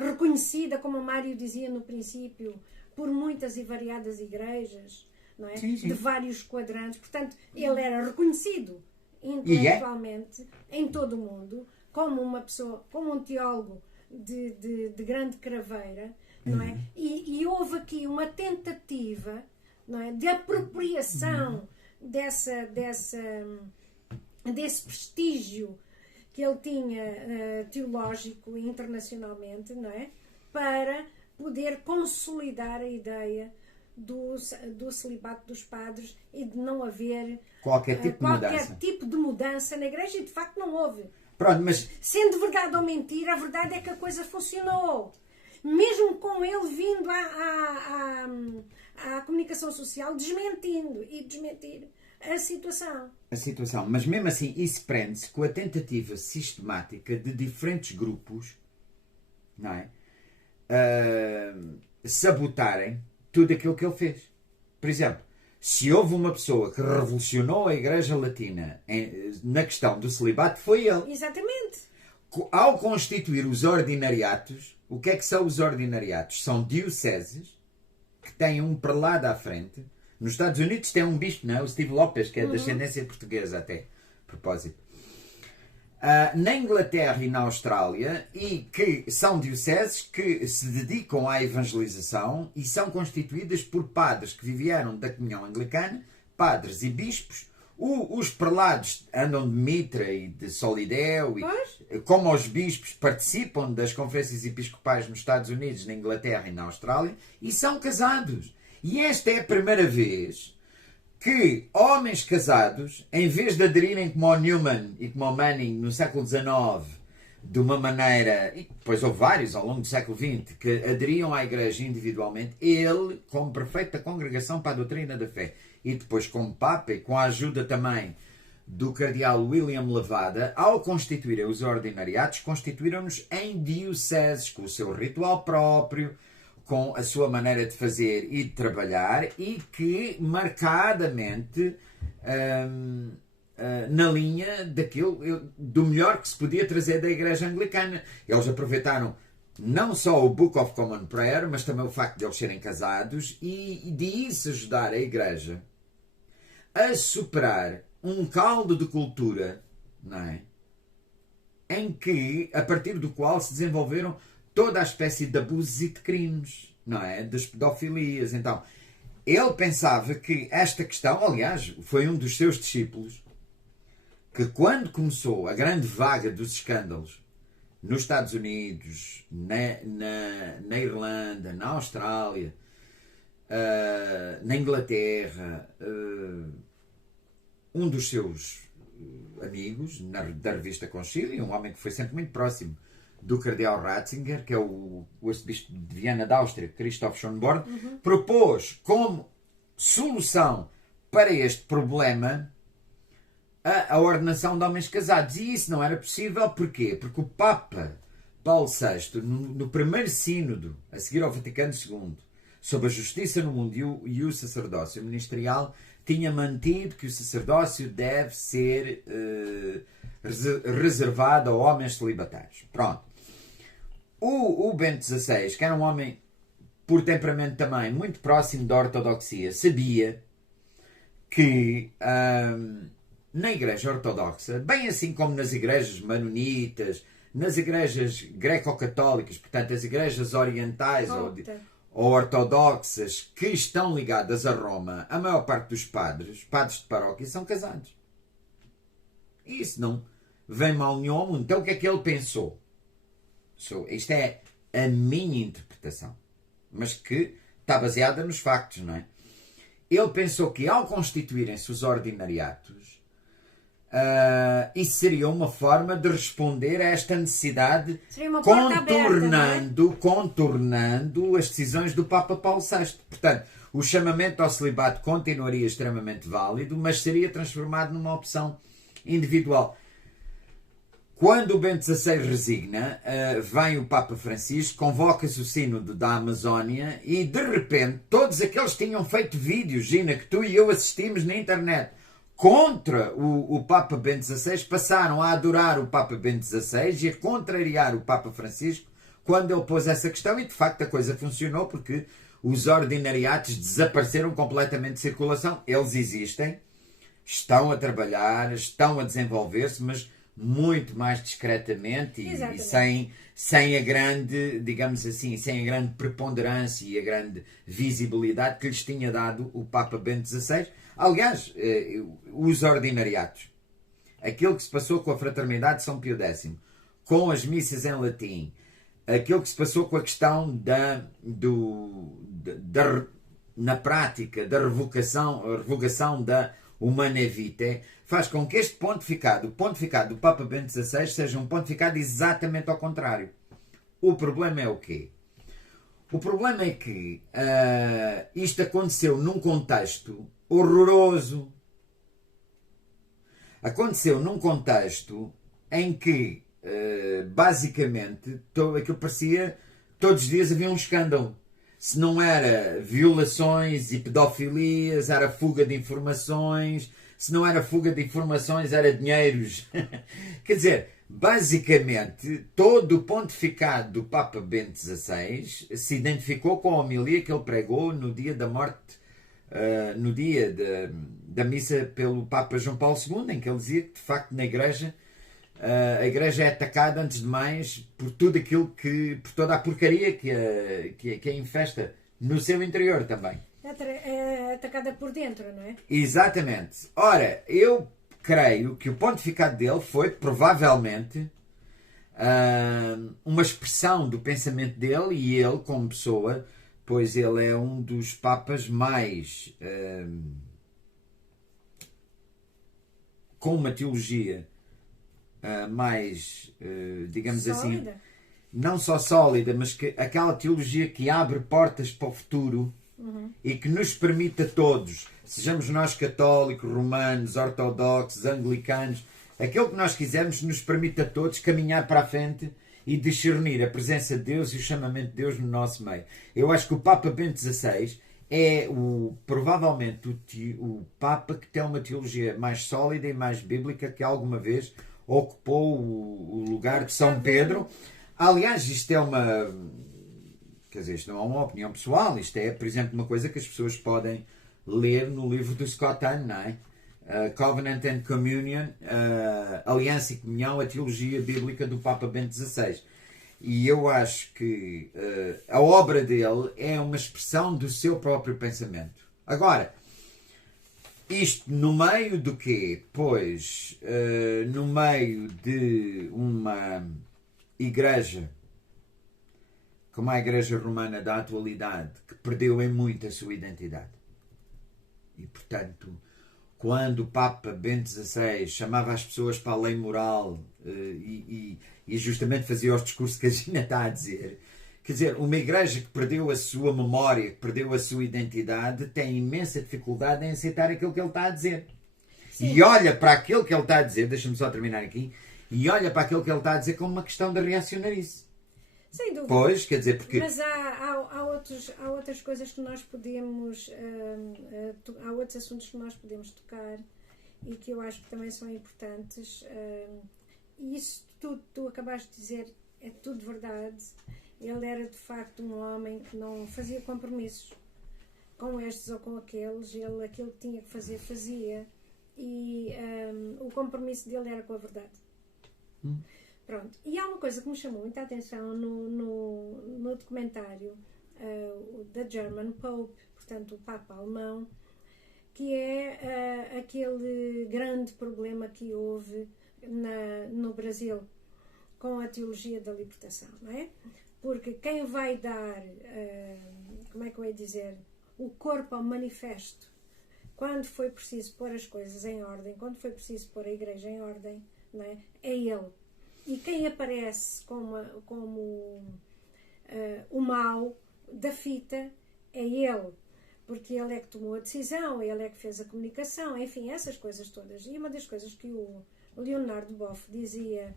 reconhecida, como o Mário dizia no princípio, por muitas e variadas igrejas, não é? Sim, sim. De vários quadrantes. Portanto, ele era reconhecido intelectualmente em todo o mundo como uma pessoa, como um teólogo de grande craveira, não é? E houve aqui uma tentativa, não é, de apropriação desse prestígio que ele tinha teológico e internacionalmente, não é? Para poder consolidar a ideia do celibato dos padres e de não haver qualquer tipo de mudança na igreja, e de facto não houve. Pronto, mas... Sendo verdade ou mentira, a verdade é que a coisa funcionou. Mesmo com ele vindo à comunicação social desmentindo e desmentir a situação. Mas mesmo assim, isso prende-se com a tentativa sistemática de diferentes grupos, não é? Sabotarem tudo aquilo que ele fez. Por exemplo, se houve uma pessoa que revolucionou a Igreja Latina na questão do celibato, foi ele. Exatamente. Ao constituir os ordinariatos, o que é que são os ordinariatos? São dioceses que têm um prelado à frente. Nos Estados Unidos tem um bispo, não é? O Steve Lopes, que é de ascendência portuguesa até, a propósito. Na Inglaterra e na Austrália, e que são dioceses que se dedicam à evangelização e são constituídas por padres que vieram da comunhão anglicana, padres e bispos. Os prelados andam de mitra e de solidéu, e, como os bispos, participam das conferências episcopais nos Estados Unidos, na Inglaterra e na Austrália, e são casados. E esta é a primeira vez que homens casados, em vez de aderirem como o Newman e como o Manning no século XIX, de uma maneira, e depois houve vários ao longo do século XX, que aderiam à Igreja individualmente, ele, como prefeito da Congregação para a Doutrina da Fé, e depois como Papa, e com a ajuda também do cardeal William Levada, ao constituírem os ordinariatos, constituíram-nos em dioceses, com o seu ritual próprio, com a sua maneira de fazer e de trabalhar, e que marcadamente na linha do melhor que se podia trazer da Igreja Anglicana. Eles aproveitaram não só o Book of Common Prayer, mas também o facto de eles serem casados, e de isso ajudar a Igreja a superar um caldo de cultura, não é? Em que, a partir do qual se desenvolveram toda a espécie de abusos e de crimes, não é? Das pedofilias. Então, ele pensava que esta questão, aliás, foi um dos seus discípulos, que quando começou a grande vaga dos escândalos nos Estados Unidos, na Irlanda, na Austrália, na Inglaterra, um dos seus amigos da revista Concílio, um homem que foi sempre muito próximo do cardeal Ratzinger, que é o arcebispo de Viana da Áustria, Christoph Schönborn, propôs como solução para este problema a ordenação de homens casados. E isso não era possível, porquê? Porque o Papa Paulo VI, no primeiro sínodo, a seguir ao Vaticano II, sobre a justiça no mundo e o sacerdócio ministerial, tinha mantido que o sacerdócio deve ser reservado a homens celibatários. Pronto. O Bento XVI, que era um homem por temperamento também muito próximo da ortodoxia, sabia que na Igreja Ortodoxa, bem assim como nas igrejas manonitas, nas igrejas greco-católicas, portanto as igrejas orientais ou ortodoxas que estão ligadas a Roma, a maior parte dos padres de paróquia, são casados. Isso não vem mal nenhum ao mundo. Então o que é que ele pensou? Isto é a minha interpretação, mas que está baseada nos factos, não é? Ele pensou que ao constituírem-se os ordinariatos, isso seria uma forma de responder a esta necessidade, contornando as decisões do Papa Paulo VI. Portanto, o chamamento ao celibato continuaria extremamente válido, mas seria transformado numa opção individual. Quando o Bento XVI resigna, vem o Papa Francisco, convoca-se o sínodo da Amazónia e, de repente, todos aqueles que tinham feito vídeos, Gina, que tu e eu assistimos na internet, contra o Papa Bento XVI, passaram a adorar o Papa Bento XVI e a contrariar o Papa Francisco quando ele pôs essa questão, e de facto a coisa funcionou, porque os ordinariatos desapareceram completamente de circulação. Eles existem, estão a trabalhar, estão a desenvolver-se, mas muito mais discretamente e sem a grande, digamos assim, sem a grande preponderância e a grande visibilidade que lhes tinha dado o Papa Bento XVI. Aliás, os ordinariatos, aquilo que se passou com a Fraternidade de São Pio X, com as missas em latim, aquilo que se passou com a questão na prática da revogação da Humanae Vitae, faz com que este pontificado, o pontificado do Papa Bento XVI, seja um pontificado exatamente ao contrário. O problema é o quê? O problema é que isto aconteceu num contexto horroroso. Aconteceu num contexto em que, basicamente, aquilo parecia, todos os dias havia um escândalo. Se não era violações e pedofilias, era fuga de informações. Se não era fuga de informações, era dinheiros. Quer dizer, basicamente, todo o pontificado do Papa Bento XVI se identificou com a homilia que ele pregou no dia da morte, no dia da missa pelo Papa João Paulo II, em que ele dizia que, de facto, na Igreja, a Igreja é atacada, antes de mais, por tudo aquilo por toda a porcaria que a infesta no seu interior também. É atacada por dentro, não é? Exatamente. Ora, eu creio que o pontificado dele foi, provavelmente, uma expressão do pensamento dele, e ele, como pessoa, pois ele é um dos papas mais com uma teologia mais, digamos sólida. Assim, não só sólida, mas aquela teologia que abre portas para o futuro e que nos permite a todos, sejamos nós católicos, romanos, ortodoxos, anglicanos, aquilo que nós quisermos, nos permite a todos caminhar para a frente e discernir a presença de Deus e o chamamento de Deus no nosso meio. Eu acho que o Papa Bento XVI é provavelmente o Papa que tem uma teologia mais sólida e mais bíblica que alguma vez ocupou o lugar de São Pedro. Aliás, isto não é uma opinião pessoal, isto é, por exemplo, uma coisa que as pessoas podem ler no livro do Scott Hahn, não é? Covenant and Communion, Aliança e Comunhão, a teologia bíblica do Papa Bento XVI. E eu acho que a obra dele é uma expressão do seu próprio pensamento. Agora, isto no meio do quê? Pois, no meio de uma igreja, como a Igreja Romana da atualidade, que perdeu em muito a sua identidade. E, portanto, quando o Papa Bento XVI chamava as pessoas para a lei moral e justamente fazia os discursos que a Gina está a dizer, quer dizer, uma igreja que perdeu a sua memória, que perdeu a sua identidade, tem imensa dificuldade em aceitar aquilo que ele está a dizer. Sim. E olha para aquilo que ele está a dizer, deixa-me só terminar aqui, e olha para aquilo que ele está a dizer como uma questão de reacionarice. Sem dúvida. Pois, quer dizer, porque... Mas há outras coisas que nós podemos, há outros assuntos que nós podemos tocar e que eu acho que também são importantes. E isso tu acabaste de dizer, é tudo verdade. Ele era de facto um homem que não fazia compromissos com estes ou com aqueles. Ele aquilo que tinha que fazer, fazia. E o compromisso dele era com a verdade. Pronto. E há uma coisa que me chamou muita atenção no documentário da German Pope, portanto o Papa alemão, que é aquele grande problema que houve no Brasil com a teologia da libertação, não é? Porque quem vai dar, como é que eu ia dizer, o corpo ao manifesto, quando foi preciso pôr as coisas em ordem, quando foi preciso pôr a igreja em ordem, não é? É ele. E quem aparece como o mau da fita é ele, porque ele é que tomou a decisão, ele é que fez a comunicação, enfim, essas coisas todas. E uma das coisas que o Leonardo Boff dizia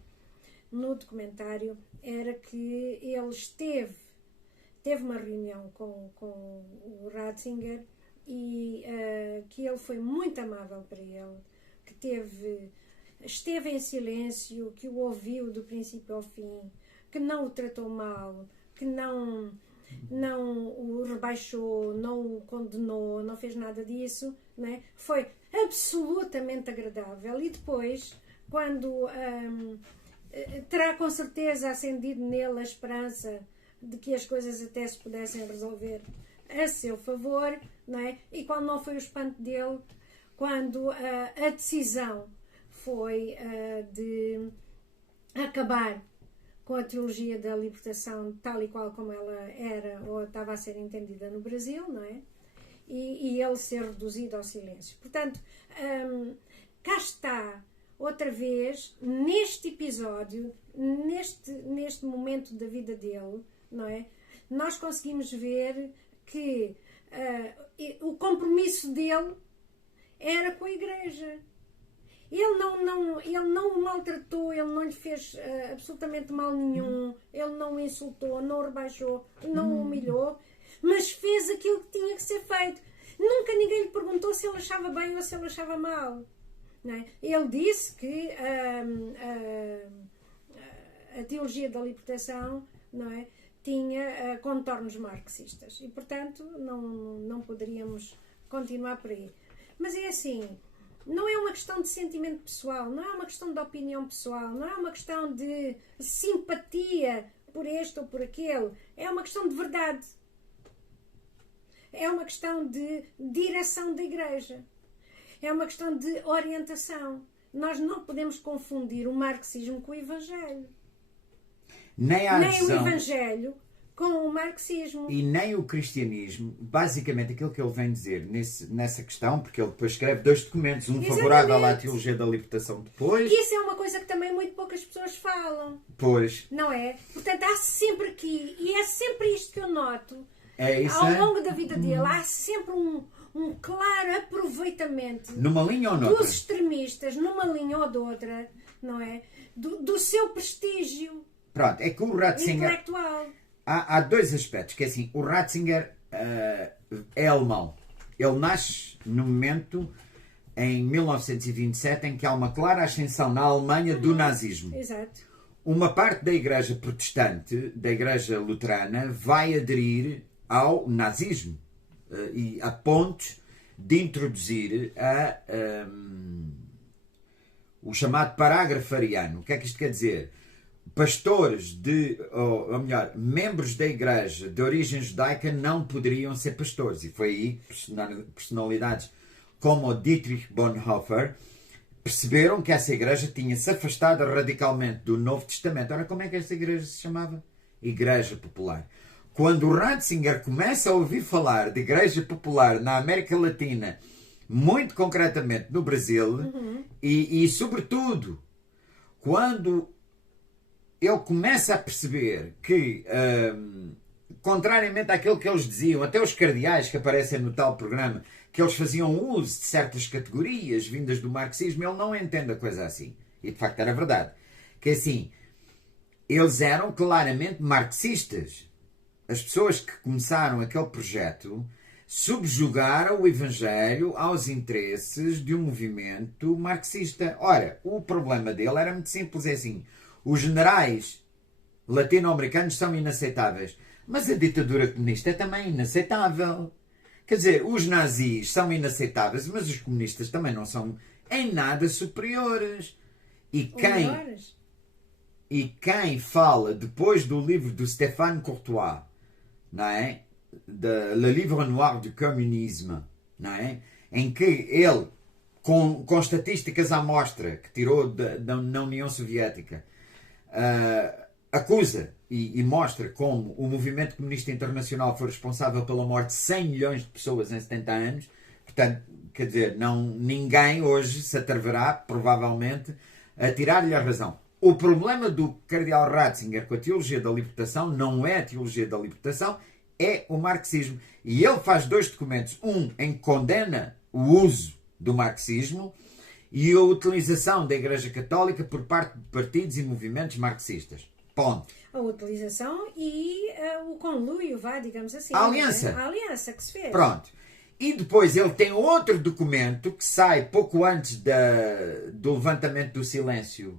no documentário era que ele teve uma reunião com o Ratzinger e que ele foi muito amável para ele, que esteve em silêncio, que o ouviu do princípio ao fim, que não o tratou mal, que não o rebaixou, não o condenou, não fez nada disso, né? Foi absolutamente agradável. E depois, quando terá com certeza acendido nele a esperança de que as coisas até se pudessem resolver a seu favor, não é? E qual não foi o espanto dele quando a decisão foi de acabar com a teologia da libertação tal e qual como ela era ou estava a ser entendida no Brasil, não é? E ele ser reduzido ao silêncio. Portanto, cá está, outra vez, neste episódio, neste momento da vida dele, não é? Nós conseguimos ver que o compromisso dele era com a igreja. Ele não o maltratou, ele não lhe fez absolutamente mal nenhum, ele não o insultou, não o rebaixou, não o humilhou, mas fez aquilo que tinha que ser feito. Nunca ninguém lhe perguntou se ele achava bem ou se ele achava mal. Não é? Ele disse que a teologia da libertação, não é, tinha contornos marxistas e, portanto, não poderíamos continuar por aí. Mas é assim, não é uma questão de sentimento pessoal, não é uma questão de opinião pessoal, não é uma questão de simpatia por este ou por aquele, é uma questão de verdade. É uma questão de direção da igreja. É uma questão de orientação. Nós não podemos confundir o marxismo com o evangelho. Nem o evangelho com o marxismo. E nem o cristianismo. Basicamente, aquilo que ele vem dizer nessa questão, porque ele depois escreve 2 documentos, um favorável à teologia da libertação depois. E isso é uma coisa que também muito poucas pessoas falam. Pois. Não é? Portanto, há sempre aqui, e é sempre isto que eu noto, isso, ao longo da vida dele, há sempre um claro aproveitamento numa linha ou noutra, dos extremistas, numa linha ou de outra, não é? Do seu prestígio. Pronto, é que o Ratzinger... intelectual. Há 2 aspectos, que é assim, o Ratzinger é alemão. Ele nasce no momento, em 1927, em que há uma clara ascensão na Alemanha do nazismo. Exato. Uma parte da igreja protestante, da igreja luterana, vai aderir ao nazismo e a ponto de introduzir o chamado parágrafo ariano. O que é que isto quer dizer? Pastores ou melhor, membros da igreja de origem judaica não poderiam ser pastores. E foi aí que personalidades como o Dietrich Bonhoeffer perceberam que essa igreja tinha-se afastado radicalmente do Novo Testamento. Ora, como é que essa igreja se chamava? Igreja Popular. Quando o Ratzinger começa a ouvir falar de Igreja Popular na América Latina, muito concretamente no Brasil, e sobretudo, quando ele começa a perceber que, contrariamente àquilo que eles diziam, até os cardeais que aparecem no tal programa, que eles faziam uso de certas categorias vindas do marxismo, ele não entende a coisa assim. E de facto era verdade. Que assim, eles eram claramente marxistas. As pessoas que começaram aquele projeto subjugaram o Evangelho aos interesses de um movimento marxista. Ora, o problema dele era muito simples, é assim, os generais latino-americanos são inaceitáveis, mas a ditadura comunista é também inaceitável. Quer dizer, os nazis são inaceitáveis, mas os comunistas também não são em nada superiores. E quem fala depois do livro do Stéphane Courtois, não é? Le Livre Noir du Communisme, não é? Em que ele, com estatísticas à mostra que tirou na União Soviética, acusa e mostra como o movimento comunista internacional foi responsável pela morte de 100 milhões de pessoas em 70 anos. Portanto, quer dizer, ninguém hoje se atreverá, provavelmente, a tirar-lhe a razão. O problema do cardeal Ratzinger com a teologia da libertação não é a teologia da libertação, é o marxismo. E ele faz 2 documentos. Um em que condena o uso do marxismo e a utilização da Igreja Católica por parte de partidos e movimentos marxistas. Ponto. A utilização e o conluio, digamos assim. A aliança. A aliança que se fez. Pronto. E depois ele tem outro documento que sai pouco antes do levantamento do silêncio,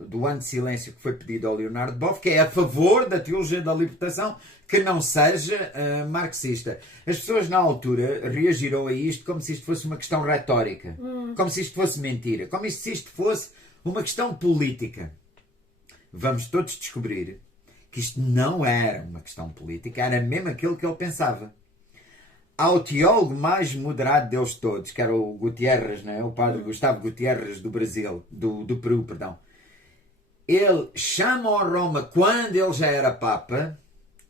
do ano de silêncio que foi pedido ao Leonardo Boff, que é a favor da teologia da libertação que não seja marxista. As pessoas na altura reagiram a isto como se isto fosse uma questão retórica, como se isto fosse mentira, como se isto fosse uma questão política. Vamos todos descobrir que isto não era uma questão política, era mesmo aquilo que ele pensava. Ao teólogo mais moderado deles todos, que era o Gutierrez, né? O padre Gustavo Gutierrez do Brasil, do Peru, perdão. Ele chama a Roma quando ele já era Papa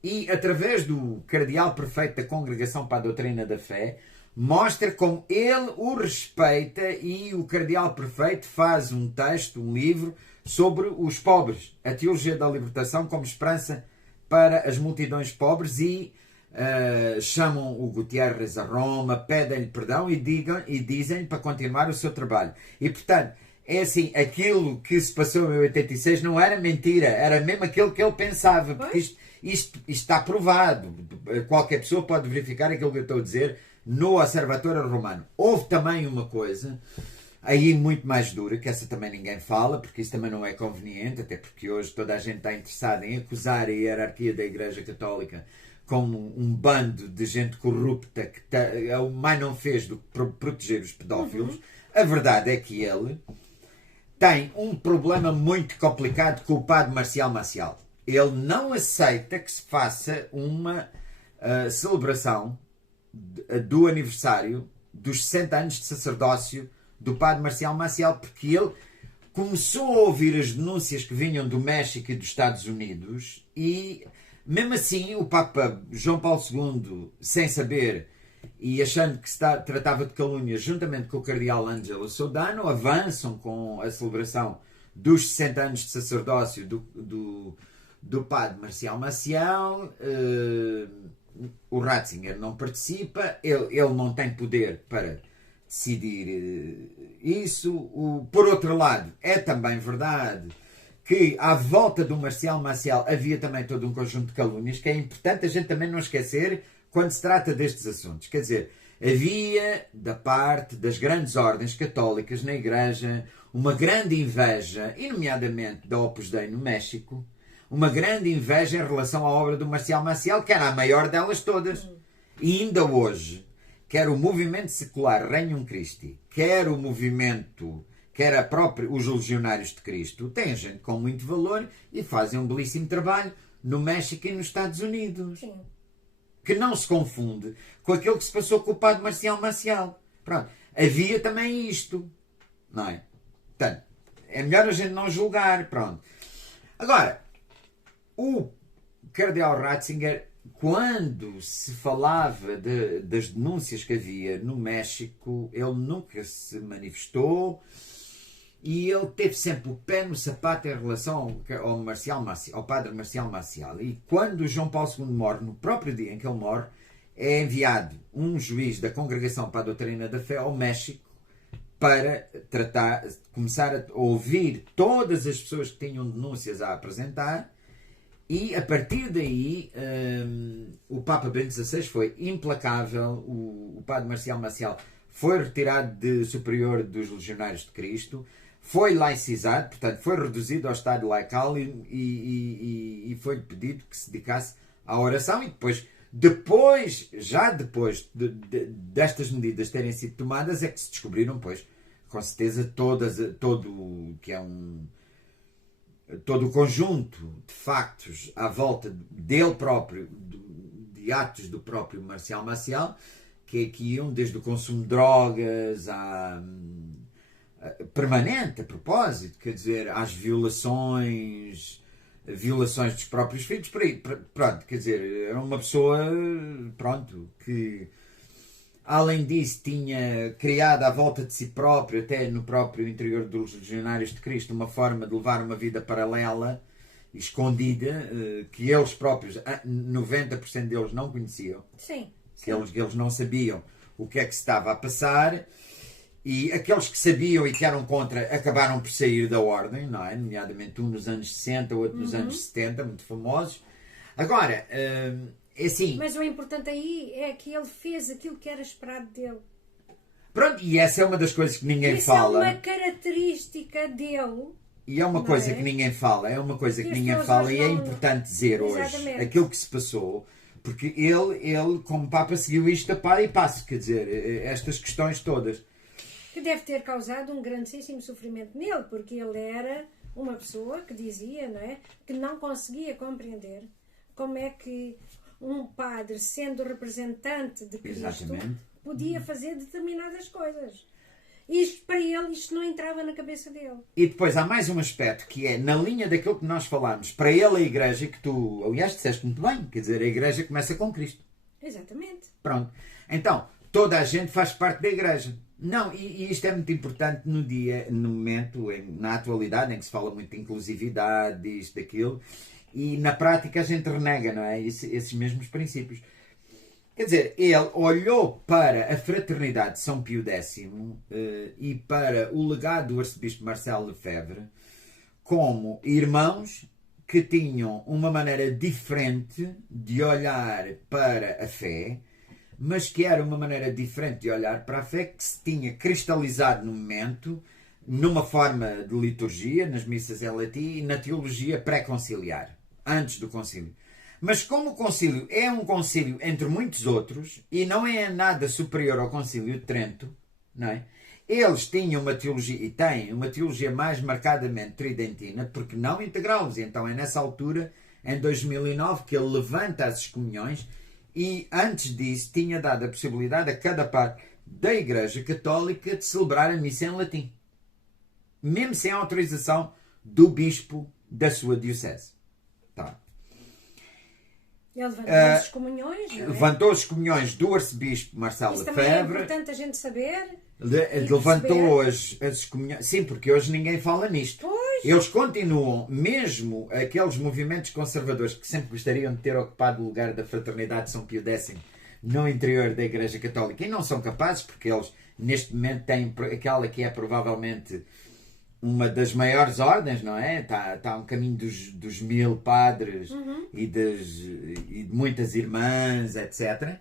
e, através do cardeal prefeito da Congregação para a Doutrina da Fé, mostra como ele o respeita e o cardeal prefeito faz um texto, um livro, sobre os pobres, a teologia da libertação como esperança para as multidões pobres e chamam o Gutierrez a Roma, pedem-lhe perdão e dizem-lhe para continuar o seu trabalho. E, portanto, é assim, aquilo que se passou em 86 não era mentira, era mesmo aquilo que ele pensava, porque isto está provado. Qualquer pessoa pode verificar aquilo que eu estou a dizer no Observatório Romano. Houve também uma coisa aí muito mais dura, que essa também ninguém fala, porque isso também não é conveniente, até porque hoje toda a gente está interessada em acusar a hierarquia da Igreja Católica como um bando de gente corrupta que mais não fez do que proteger os pedófilos. A verdade é que ele tem um problema muito complicado com o padre Marcial Maciel. Ele não aceita que se faça uma celebração do aniversário dos 60 anos de sacerdócio do padre Marcial Maciel, porque ele começou a ouvir as denúncias que vinham do México e dos Estados Unidos e, mesmo assim, o Papa João Paulo II, sem saber e achando que se tratava de calúnia, juntamente com o cardeal Ângelo Sodano, avançam com a celebração dos 60 anos de sacerdócio do padre Marcial Maciel. O Ratzinger não participa, ele não tem poder para decidir isso. Por outro lado, é também verdade que à volta do Marcial Maciel havia também todo um conjunto de calúnias, que é importante a gente também não esquecer quando se trata destes assuntos. Quer dizer, havia da parte das grandes ordens católicas na Igreja uma grande inveja, e nomeadamente da Opus Dei no México, uma grande inveja em relação à obra do Marcial Maciel, que era a maior delas todas. E ainda hoje, quer o movimento secular Regnum Christi, quer o movimento, quer os legionários de Cristo, têm gente com muito valor e fazem um belíssimo trabalho no México e nos Estados Unidos. Sim. Que não se confunde com aquilo que se passou com o padre Marcial Maciel. Pronto. Havia também isto. Não é? Portanto, é melhor a gente não julgar. Pronto. Agora, o cardeal Ratzinger, quando se falava das denúncias que havia no México, ele nunca se manifestou e ele teve sempre o pé no sapato em relação ao padre Marcial Maciel. E quando João Paulo II morre, no próprio dia em que ele morre, é enviado um juiz da Congregação para a Doutrina da Fé ao México para começar a ouvir todas as pessoas que tinham denúncias a apresentar, e a partir daí o Papa Bento XVI foi implacável. O padre Marcial Maciel foi retirado de superior dos Legionários de Cristo, foi laicizado, portanto foi reduzido ao estado laical, e foi-lhe pedido que se dedicasse à oração. E depois destas medidas terem sido tomadas, é que se descobriram, pois, com certeza, todo o conjunto de factos à volta dele próprio, de atos do próprio Marcial Maciel, que iam desde o consumo de drogas permanente, a propósito, quer dizer, às violações dos próprios filhos, por aí, pronto, quer dizer, era uma pessoa, pronto, que além disso tinha criado à volta de si próprio, até no próprio interior dos Legionários de Cristo, uma forma de levar uma vida paralela, escondida, que eles próprios, 90% deles não conheciam. Sim. Que eles não sabiam o que é que se estava a passar, e aqueles que sabiam e que eram contra acabaram por sair da ordem, não é? Nomeadamente um nos anos 60, outro nos anos 70, muito famosos. Agora, é assim... Mas o importante aí é que ele fez aquilo que era esperado dele. Pronto, e essa é uma das coisas que ninguém fala. Isso é uma característica dele. E é uma coisa que ninguém fala, e é importante dizer hoje aquilo que se passou. Porque ele, como Papa, seguiu isto a par e passo, quer dizer, estas questões todas. Que deve ter causado um grandíssimo sofrimento nele, porque ele era uma pessoa que dizia, não é, que não conseguia compreender como é que um padre, sendo representante de Cristo, exatamente, podia fazer determinadas coisas. Isto, para ele, isto não entrava na cabeça dele. E depois há mais um aspecto que é, na linha daquilo que nós falámos, para ele a Igreja, que tu, aliás, disseste muito bem, quer dizer, a Igreja começa com Cristo. Exatamente. Pronto. Então, toda a gente faz parte da Igreja. Não, e isto é muito importante no momento, na atualidade, em que se fala muito de inclusividade, disto, daquilo, e na prática a gente renega, não é? Esses mesmos princípios. Quer dizer, ele olhou para a fraternidade de São Pio X e para o legado do arcebispo Marcel Lefebvre como irmãos que tinham uma maneira diferente de olhar para a fé, mas que era uma maneira diferente de olhar para a fé que se tinha cristalizado no momento, numa forma de liturgia, nas missas em latim e na teologia pré-conciliar, antes do concílio. Mas como o concílio é um concílio entre muitos outros e não é nada superior ao concílio de Trento, não é? Eles tinham uma teologia, e têm uma teologia mais marcadamente tridentina, porque não integral. Então é nessa altura, em 2009, que ele levanta as excomunhões, e antes disso tinha dado a possibilidade a cada parte da Igreja Católica de celebrar a missa em latim, mesmo sem autorização do bispo da sua diocese. Tá. Ele levantou as excomunhões, não é? Levantou as excomunhões do arcebispo Marcel Isso Lefebvre. também é importante a gente saber. Levantou as excomunhões. Sim, porque hoje ninguém fala nisto. Pois. Eles continuam, mesmo aqueles movimentos conservadores que sempre gostariam de ter ocupado o lugar da fraternidade de São Pio X no interior da Igreja Católica, e não são capazes, porque eles neste momento têm aquela que é provavelmente uma das maiores ordens, não é? Está um caminho dos 1000 padres e de muitas irmãs, etc.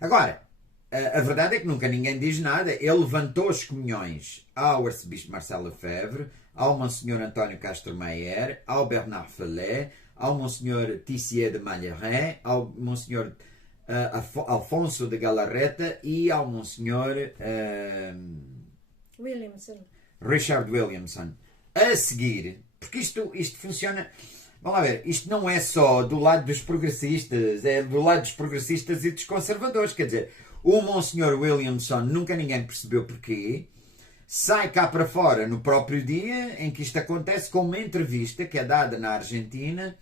Agora, a verdade é que nunca ninguém diz nada. Ele levantou as comunhões ao arcebispo Marcel Lefebvre, ao Monsenhor António Castro Mayer, ao Bernard Fallet, ao Monsenhor Tissier de Malherin, ao Monsenhor Alfonso de Galarreta e ao Monsenhor Richard Williamson. A seguir, porque isto funciona... Vamos lá ver, isto não é só do lado dos progressistas, é do lado dos progressistas e dos conservadores. Quer dizer, o Monsenhor Williamson, nunca ninguém percebeu porquê, sai cá para fora no próprio dia em que isto acontece, com uma entrevista que é dada na Argentina,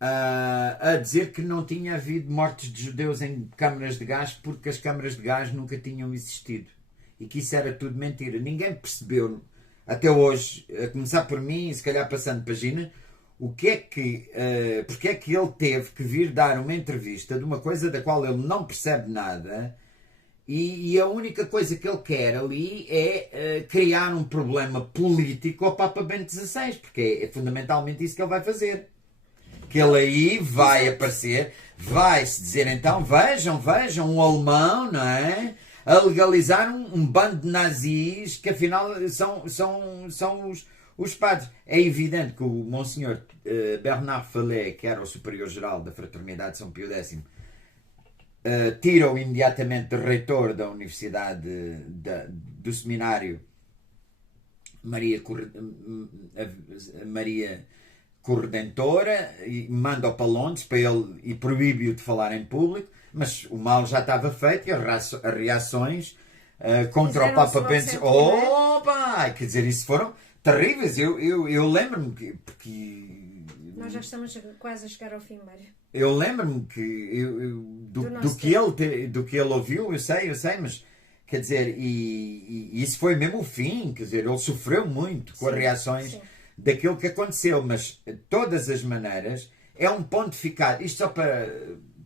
a dizer que não tinha havido mortes de judeus em câmaras de gás porque as câmaras de gás nunca tinham existido e que isso era tudo mentira. Ninguém percebeu até hoje, a começar por mim e se calhar passando página, porque é que ele teve que vir dar uma entrevista de uma coisa da qual ele não percebe nada E a única coisa que ele quer ali é criar um problema político ao Papa Bento XVI, porque é fundamentalmente isso que ele vai fazer. Que ele aí vai aparecer, vai-se dizer então, vejam, um alemão, não é? A legalizar um bando de nazis que afinal são os padres. É evidente que o Monsenhor Bernard Fallet, que era o superior-geral da Fraternidade de São Pio X, tira-o imediatamente de reitor da Universidade do Seminário Maria Corredentora e manda-o para Londres para ele, e proíbe-o de falar em público, mas o mal já estava feito e as reações contra o Papa Bento. Opa! Quer dizer, isso foram terríveis. Eu lembro-me porque nós já estamos quase a chegar ao fim, Mário. Eu lembro-me que do que ele ouviu, eu sei, mas quer dizer, e isso foi mesmo o fim, quer dizer, ele sofreu muito com as reações daquilo que aconteceu, mas de todas as maneiras é um pontificado, isto só para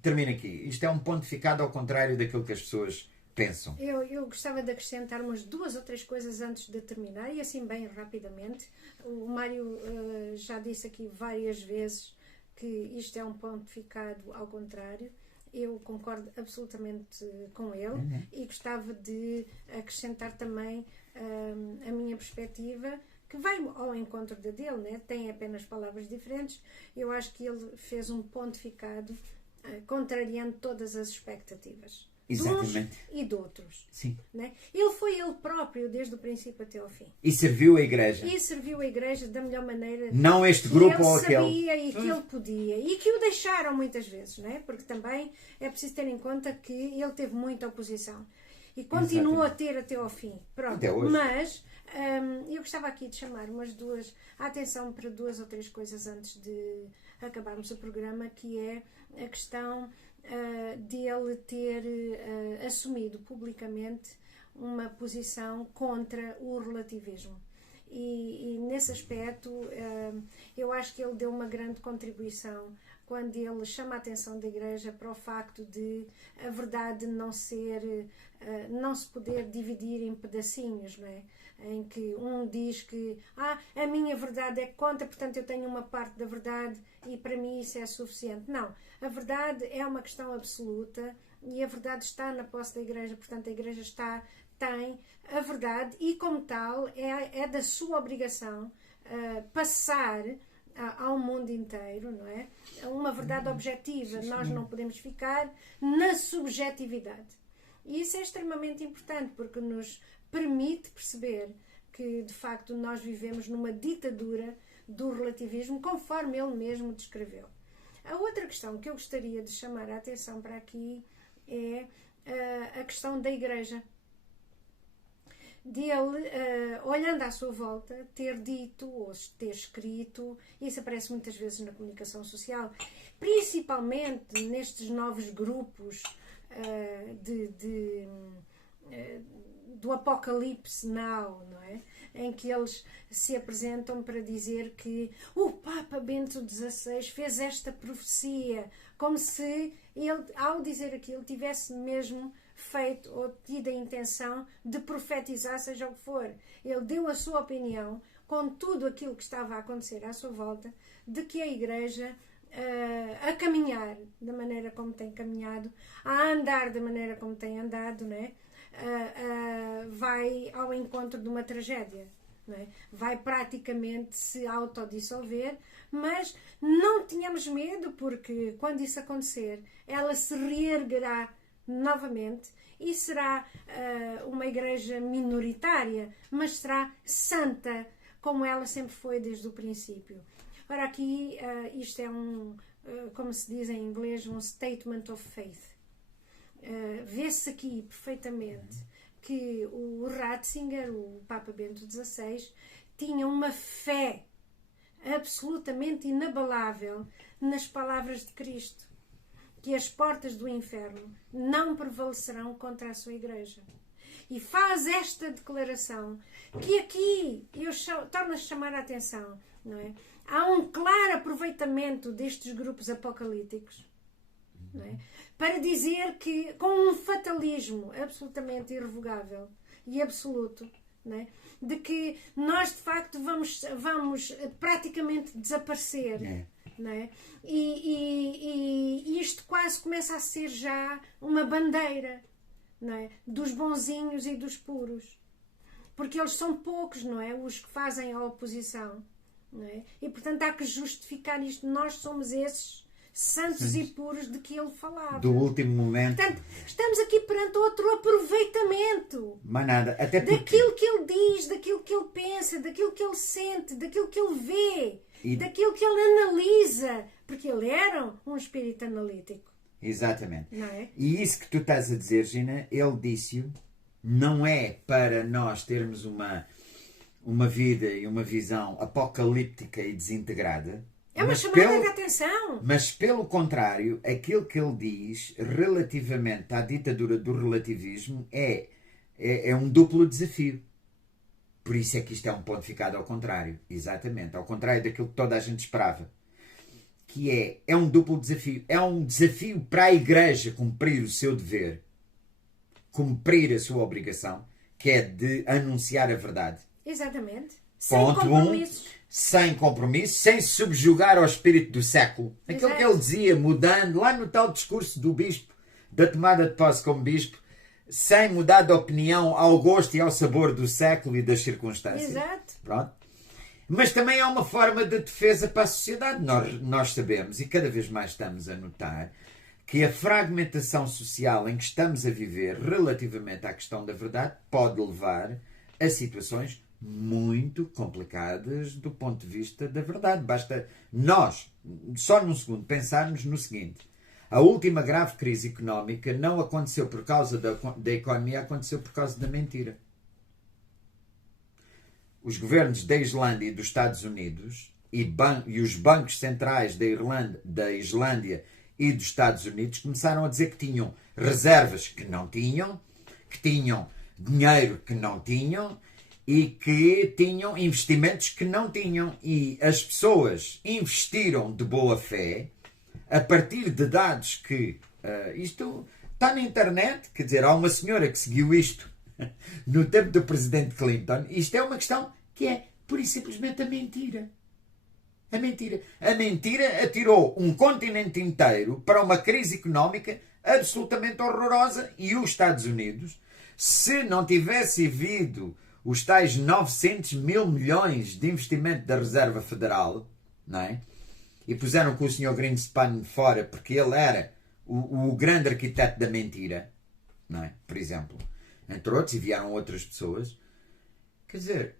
terminar aqui, isto é um pontificado ao contrário daquilo que as pessoas pensam. Eu gostava de acrescentar umas 2 ou 3 coisas antes de terminar, e assim bem rapidamente. O Mário já disse aqui várias vezes que isto é um pontificado ao contrário. Eu concordo absolutamente com ele e gostava de acrescentar também a minha perspectiva, que vai ao encontro da dele, né? Tem apenas palavras diferentes. Eu acho que ele fez um pontificado contrariando todas as expectativas. Exatamente. De uns e de outros. Sim. Né? Ele foi ele próprio desde o princípio até ao fim. E serviu a Igreja. E serviu a Igreja da melhor maneira. Não este grupo ou aquele. Que ele sabia e que ele podia. E que o deixaram muitas vezes, né? Porque também é preciso ter em conta que ele teve muita oposição. E continua a ter até ao fim. Pronto. Até hoje. Mas eu gostava aqui de chamar a atenção para 2 ou 3 coisas antes de acabarmos o programa, que é a questão de ele ter assumido publicamente uma posição contra o relativismo. E nesse aspecto eu acho que ele deu uma grande contribuição quando ele chama a atenção da Igreja para o facto de a verdade não se poder dividir em pedacinhos, não é? Em que um diz que a minha verdade é contra, portanto eu tenho uma parte da verdade e para mim isso é suficiente. Não, a verdade é uma questão absoluta e a verdade está na posse da Igreja, portanto a Igreja tem a verdade e como tal é da sua obrigação passar ao mundo inteiro, não é? Uma verdade objetiva. Nós não podemos ficar na subjetividade. E isso é extremamente importante porque nos permite perceber que, de facto, nós vivemos numa ditadura do relativismo, conforme ele mesmo descreveu. A outra questão que eu gostaria de chamar a atenção para aqui é a questão da Igreja. Dele, olhando à sua volta, ter dito ou ter escrito, isso aparece muitas vezes na comunicação social, principalmente nestes novos grupos do Apocalipse Now, não é? Em que eles se apresentam para dizer que o Papa Bento XVI fez esta profecia, como se ele, ao dizer aquilo, tivesse mesmo feito ou tido a intenção de profetizar, seja o que for. Ele deu a sua opinião com tudo aquilo que estava a acontecer à sua volta, de que a Igreja, a caminhar da maneira como tem caminhado, a andar da maneira como tem andado, não é? Vai ao encontro de uma tragédia. Não é? Vai praticamente se autodissolver, mas não tenhamos medo, porque quando isso acontecer, ela se reerguerá novamente e será uma igreja minoritária, mas será santa, como ela sempre foi desde o princípio. Ora, aqui isto é como se diz em inglês, um statement of faith. Vê-se aqui perfeitamente que o Ratzinger, o Papa Bento XVI, tinha uma fé absolutamente inabalável nas palavras de Cristo, que as portas do inferno não prevalecerão contra a sua Igreja. E faz esta declaração, que aqui eu torno a chamar a atenção, não é? Há um claro aproveitamento destes grupos apocalípticos, não é? para dizer que, com um fatalismo absolutamente irrevogável e absoluto, não é? De que nós de facto vamos praticamente desaparecer. Não é? E isto quase começa a ser já uma bandeira, não é? Dos bonzinhos e dos puros, porque eles são poucos, não é? Os que fazem a oposição, não é? E portanto há que justificar isto. Nós somos esses santos e puros de que ele falava. Do último momento. Portanto, estamos aqui perante outro aproveitamento. Mas nada, até porque... daquilo que ele diz, daquilo que ele pensa, daquilo que ele sente, daquilo que ele vê, daquilo que ele analisa. Porque ele era um espírito analítico. Exatamente. Não é? E isso que tu estás a dizer, Gina, ele disse-o, não é para nós termos uma vida e uma visão apocalíptica e desintegrada. É uma chamada de atenção. Mas, pelo contrário, aquilo que ele diz relativamente à ditadura do relativismo é um duplo desafio. Por isso é que isto é um pontificado ao contrário. Exatamente. Ao contrário daquilo que toda a gente esperava. Que é um duplo desafio. É um desafio para a Igreja cumprir o seu dever. Cumprir a sua obrigação. Que é de anunciar a verdade. Exatamente. Ponto sem compromissos. Sem compromisso, sem subjugar ao espírito do século. Aquilo Exato. que ele dizia, mudando, lá no tal discurso do bispo, da tomada de posse como bispo, sem mudar de opinião ao gosto e ao sabor do século e das circunstâncias. Exato. Pronto. Mas também é uma forma de defesa para a sociedade. Nós sabemos, e cada vez mais estamos a notar, que a fragmentação social em que estamos a viver relativamente à questão da verdade pode levar a situações muito complicadas do ponto de vista da verdade. Basta nós, só num segundo, pensarmos no seguinte. A última grave crise económica não aconteceu por causa da economia, aconteceu por causa da mentira. Os governos da Islândia e dos Estados Unidos e os bancos centrais da Islândia e dos Estados Unidos começaram a dizer que tinham reservas que não tinham, que tinham dinheiro que não tinham e que tinham investimentos que não tinham. E as pessoas investiram de boa fé a partir de dados que... isto está na internet, quer dizer, há uma senhora que seguiu isto no tempo do presidente Clinton. Isto é uma questão que é pura e simplesmente a mentira. A mentira. A mentira atirou um continente inteiro para uma crise económica absolutamente horrorosa. E os Estados Unidos, se não tivesse havido os tais 900 mil milhões de investimento da Reserva Federal, não é? E puseram com o Sr. Greenspan fora porque ele era o grande arquiteto da mentira, não é? Por exemplo. Entre outros, e vieram outras pessoas. Quer dizer,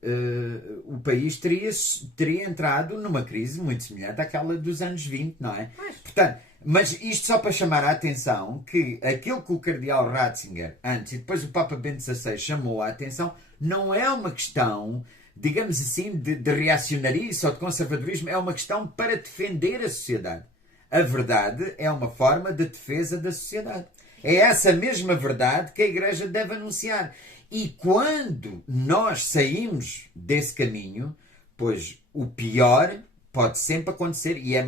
o país teria entrado numa crise muito semelhante àquela dos anos 20, não é? Portanto, mas isto só para chamar a atenção que aquilo que o cardeal Ratzinger antes e depois o Papa Bento XVI chamou a atenção não é uma questão, digamos assim, de reacionarismo ou de conservadorismo, é uma questão para defender a sociedade. A verdade é uma forma de defesa da sociedade. É essa mesma verdade que a Igreja deve anunciar. E quando nós saímos desse caminho, pois o pior pode sempre acontecer e é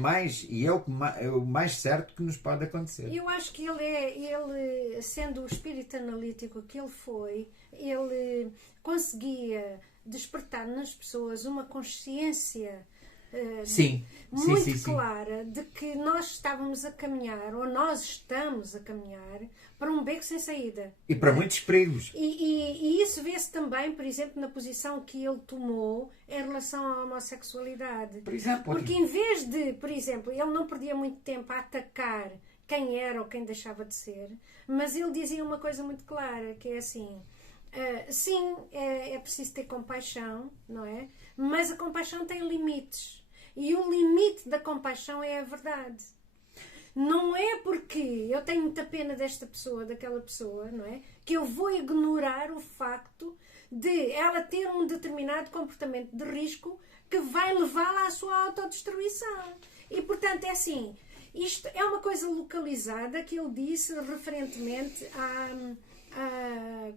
o mais certo que nos pode acontecer. Eu acho que ele sendo o espírito analítico que ele foi, ele conseguia despertar nas pessoas uma consciência muito clara de que nós estávamos a caminhar, ou nós estamos a caminhar, para um beco sem saída. E para muitos perigos. E isso vê-se também, por exemplo, na posição que ele tomou em relação à homossexualidade. Por exemplo, porque em vez de, por exemplo, ele não perdia muito tempo a atacar quem era ou quem deixava de ser, mas ele dizia uma coisa muito clara, que é assim... sim, é preciso ter compaixão, não é? Mas a compaixão tem limites. E o limite da compaixão é a verdade. Não é porque eu tenho muita pena desta pessoa, daquela pessoa, não é? Que eu vou ignorar o facto de ela ter um determinado comportamento de risco que vai levá-la à sua autodestruição. E, portanto, é assim, isto é uma coisa localizada que ele disse referentemente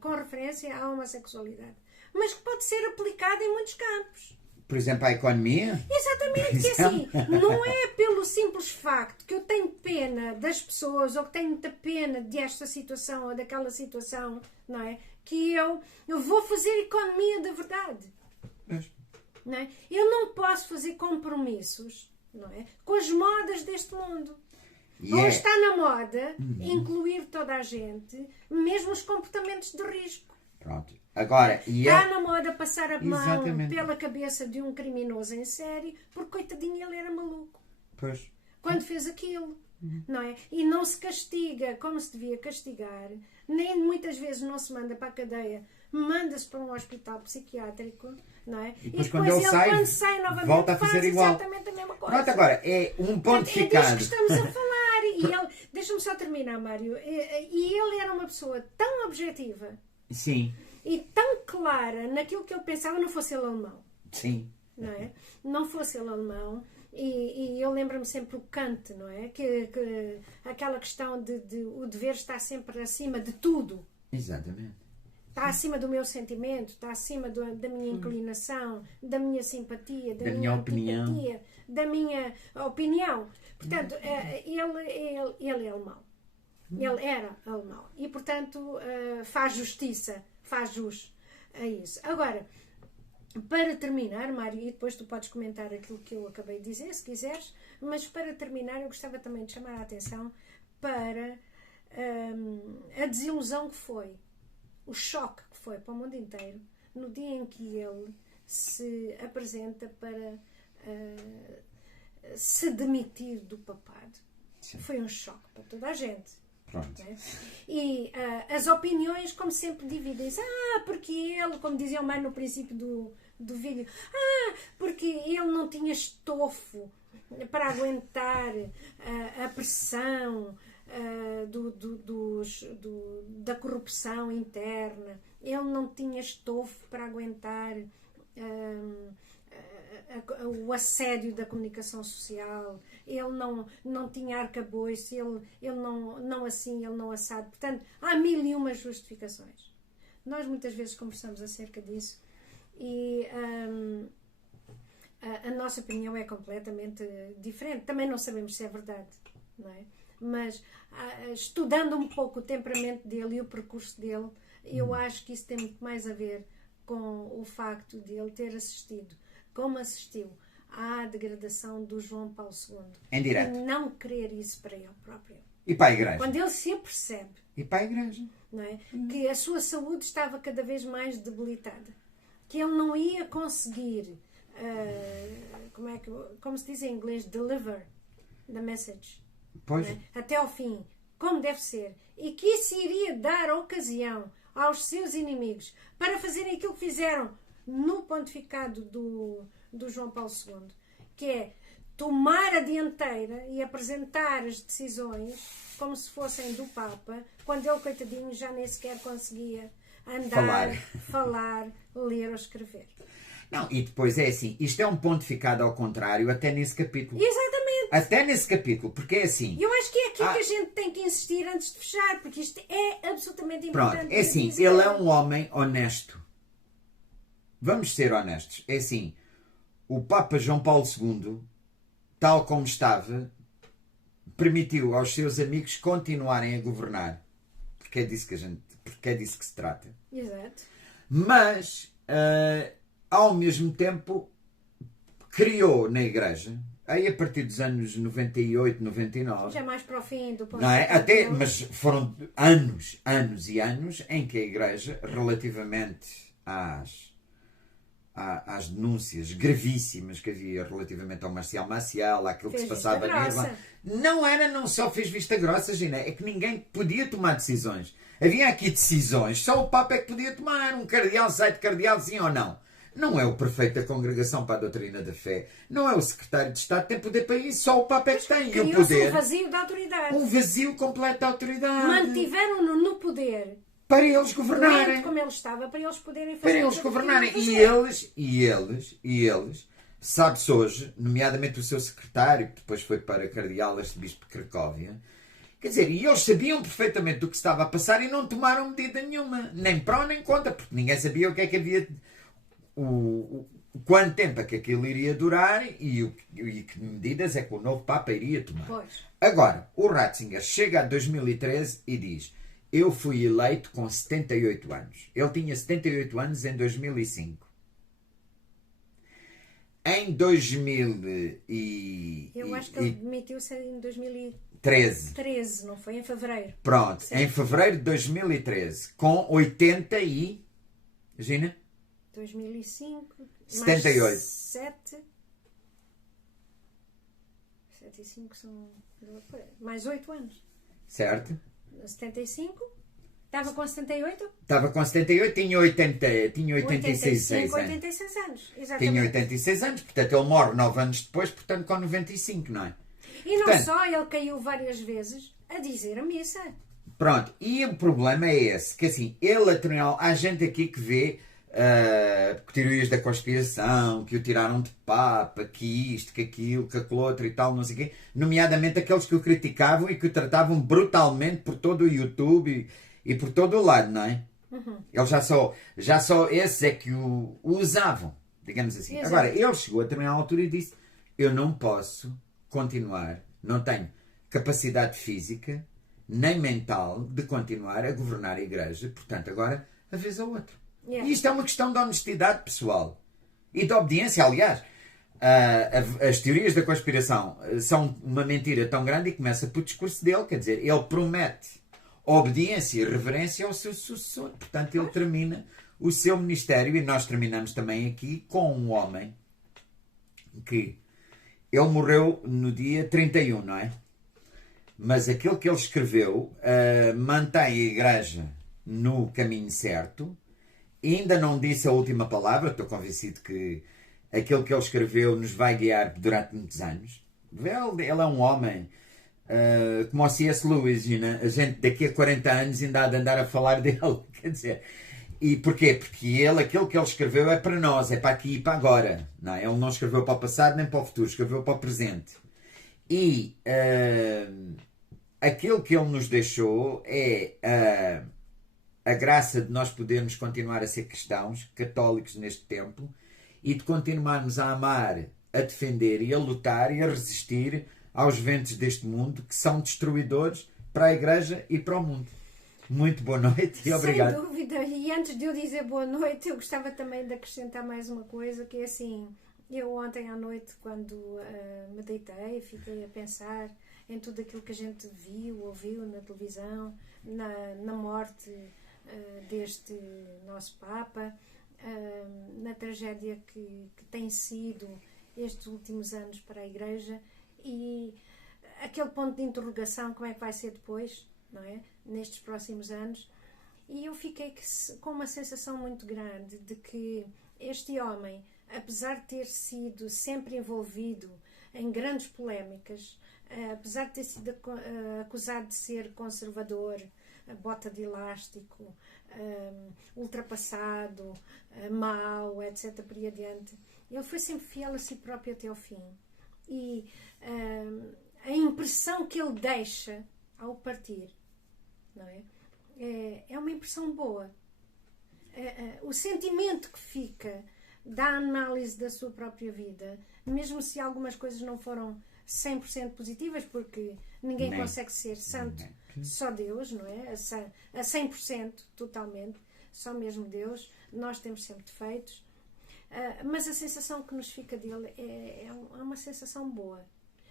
com referência à homossexualidade. Mas que pode ser aplicada em muitos campos. Por exemplo, à economia? Exatamente, que assim, não é pelo simples facto que eu tenho pena das pessoas ou que tenho muita pena desta situação ou daquela situação, não é? Que eu vou fazer economia da verdade. Não é? Eu não posso fazer compromissos, não é, com as modas deste mundo. Ou está na moda incluir toda a gente, mesmo os comportamentos de risco. Pronto. Agora, está na moda passar a mão Exatamente. pela cabeça de um criminoso em série, porque coitadinho ele era maluco. Pois. Quando fez aquilo. Não é? E não se castiga como se devia castigar, nem muitas vezes não se manda para a cadeia, manda-se para um hospital psiquiátrico, não é? E depois quando sai novamente, volta a fazer igual. Exatamente a mesma coisa. Pronto, agora, é um pontificado. É disso que estamos a falar. E ele, deixa-me só terminar, Mário. E ele era uma pessoa tão objetiva. Sim. E tão clara naquilo que ele pensava, não fosse ele alemão. Sim. Não é? Não fosse ele alemão. E eu lembro-me sempre o Kant, não é? Que aquela questão de o dever está sempre acima de tudo. Exatamente. Está acima do meu sentimento, está acima da minha inclinação, da minha simpatia, da minha antipatia, da minha opinião. Portanto, ele é alemão. Ele era alemão. E, portanto, faz justiça, faz jus a isso. Agora, para terminar, Mário, e depois tu podes comentar aquilo que eu acabei de dizer, se quiseres, mas para terminar eu gostava também de chamar a atenção para a desilusão que foi, o choque que foi para o mundo inteiro, no dia em que ele se apresenta para se demitir do papado. Sim. Foi um choque para toda a gente. Pronto. Né? E as opiniões, como sempre, dividem-se. Porque ele, como diziam mais no princípio do vídeo, porque ele não tinha estofo para aguentar a pressão da corrupção interna. Ele não tinha estofo para aguentar o assédio da comunicação social. Ele não tinha arcabouço, ele não assim, ele não assado. Portanto, há 1001 justificações. Nós muitas vezes conversamos acerca disso e a nossa opinião é completamente diferente. Também não sabemos se é verdade, não é? Mas estudando um pouco o temperamento dele e o percurso dele, eu acho que isso tem muito mais a ver com o facto de ele ter assistido, como assistiu, à degradação do João Paulo II. Em direto. E não querer isso para ele próprio. E para a Igreja. Quando ele se apercebe, e para a Igreja, não é? Que a sua saúde estava cada vez mais debilitada, que ele não ia conseguir, como se diz em inglês, deliver the message, pois. É? Até ao fim, como deve ser, e que isso iria dar ocasião aos seus inimigos para fazerem aquilo que fizeram no pontificado do João Paulo II, que é tomar a dianteira e apresentar as decisões como se fossem do Papa, quando ele, coitadinho, já nem sequer conseguia andar, falar, ler ou escrever. Não, e depois é assim, isto é um pontificado ao contrário até nesse capítulo. Exatamente. Até nesse capítulo, porque é assim... Eu acho que é aqui que a gente tem que insistir antes de fechar, porque isto é absolutamente importante. Pronto, é assim, ele é um homem honesto. Vamos ser honestos. É assim, o Papa João Paulo II, tal como estava, permitiu aos seus amigos continuarem a governar. Porque é disso que se trata. Exato. Mas, ao mesmo tempo, criou na Igreja, aí a partir dos anos 98, 99... Já mais para o fim do ponto não é? Até, mas foram anos e anos em que a Igreja, relativamente às denúncias gravíssimas que havia relativamente ao Marcial Maciel, àquilo que se passava na Irlanda, não só fez vista grossa, Gina, é que ninguém podia tomar decisões. Havia aqui decisões, só o Papa é que podia tomar. Um cardeal sai de cardeal, sim ou não? Não é o prefeito da Congregação para a Doutrina da Fé. Não é o secretário de Estado que tem poder para isso. Só o Papa é que tem. E o poder... um vazio de autoridade. Um vazio completo de autoridade. Mantiveram-no no poder. Para eles governarem. Como ele estava, para eles poderem fazer. Para eles governarem. E eles, sabe-se hoje, nomeadamente o seu secretário, que depois foi para cardeal arcebispo de Cracóvia, quer dizer, e eles sabiam perfeitamente do que estava a passar e não tomaram medida nenhuma. Nem pró nem contra, porque ninguém sabia o que é que havia... O quanto tempo é que aquilo iria durar e que medidas é que o novo Papa iria tomar. Pois. Agora, o Ratzinger chega a 2013 e diz: eu fui eleito com 78 anos. Ele tinha 78 anos em 2005. Em 2000 Eu acho que ele demitiu-se em 13, não foi? Em fevereiro. Pronto, Sim. em fevereiro de 2013, com 80 e... Imagina? 2005. 78. Mais 7. 7 e 5 são... Mais 8 anos. Certo? 75. Estava com 78? Estava com 78, tinha 86 85, anos. 86 anos. Exatamente. Tinha 86 anos, portanto ele morre 9 anos depois, portanto com 95, não é? E não Portanto, só, ele caiu várias vezes a dizer a missa. Pronto, e o problema é esse, que assim, ele afinal, há gente aqui que vê teorias da conspiração, que o tiraram de Papa, que isto, que aquilo, que aquilo outro e tal, não sei o quê, nomeadamente aqueles que o criticavam e que o tratavam brutalmente por todo o YouTube e por todo o lado, não é? Uhum. Eles já só esses é que o usavam, digamos assim. Exato. Agora, ele chegou a determinada altura e disse: eu não posso continuar, não tenho capacidade física nem mental de continuar a governar a Igreja, portanto agora a vez ou outra. Yeah. E isto é uma questão de honestidade pessoal e de obediência, aliás. As teorias da conspiração são uma mentira tão grande e começa pelo discurso dele, quer dizer, ele promete obediência e reverência ao seu sucessor, portanto ele termina o seu ministério e nós terminamos também aqui com um homem que ele morreu no dia 31, não é? Mas aquilo que ele escreveu mantém a Igreja no caminho certo. Ainda não disse a última palavra, estou convencido que aquilo que ele escreveu nos vai guiar durante muitos anos. Ele é um homem como o C.S. Lewis, a gente daqui a 40 anos ainda há de andar a falar dele, quer dizer. E porquê? Porque aquilo que ele escreveu é para nós, é para aqui e para agora. Não é? Ele não escreveu para o passado nem para o futuro, escreveu para o presente. E aquilo que ele nos deixou é a graça de nós podermos continuar a ser cristãos, católicos neste tempo, e de continuarmos a amar, a defender e a lutar e a resistir aos ventos deste mundo que são destruidores para a Igreja e para o mundo. Muito boa noite e obrigado. Sem dúvida. E antes de eu dizer boa noite, eu gostava também de acrescentar mais uma coisa, que é assim, eu ontem à noite, quando me deitei, fiquei a pensar em tudo aquilo que a gente viu, ouviu na televisão, na morte deste nosso Papa, na tragédia que tem sido estes últimos anos para a Igreja e aquele ponto de interrogação, como é que vai ser depois, não é? Nestes próximos anos. E eu fiquei com uma sensação muito grande de que este homem, apesar de ter sido sempre envolvido em grandes polémicas, apesar de ter sido acusado de ser conservador, bota de elástico, ultrapassado, mau, etc. por aí adiante, ele foi sempre fiel a si próprio até ao fim. E a impressão que ele deixa ao partir, não é? É uma impressão boa. O sentimento que fica da análise da sua própria vida, mesmo se algumas coisas não foram 100% positivas, porque ninguém consegue ser santo, só Deus, não é? A 100%, totalmente, só mesmo Deus. Nós temos sempre defeitos, mas a sensação que nos fica dele é uma sensação boa.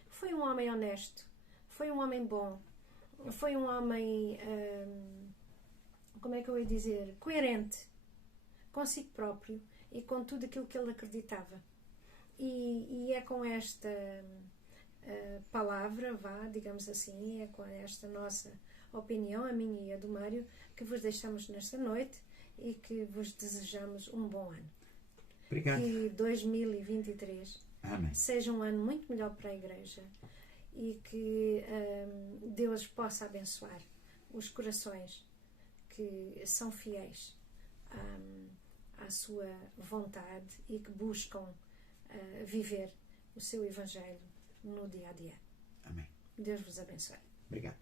Foi um homem honesto, foi um homem bom, foi um homem, como é que eu ia dizer, coerente consigo próprio e com tudo aquilo que ele acreditava. E é com esta palavra, digamos assim, é com esta nossa opinião, a minha e a do Mário, que vos deixamos nesta noite e que vos desejamos um bom ano. Obrigado. Que 2023 Amém. seja um ano muito melhor para a Igreja e que Deus possa abençoar os corações que são fiéis à sua vontade e que buscam viver o seu Evangelho no dia a dia. Amém. Deus vos abençoe. Obrigado.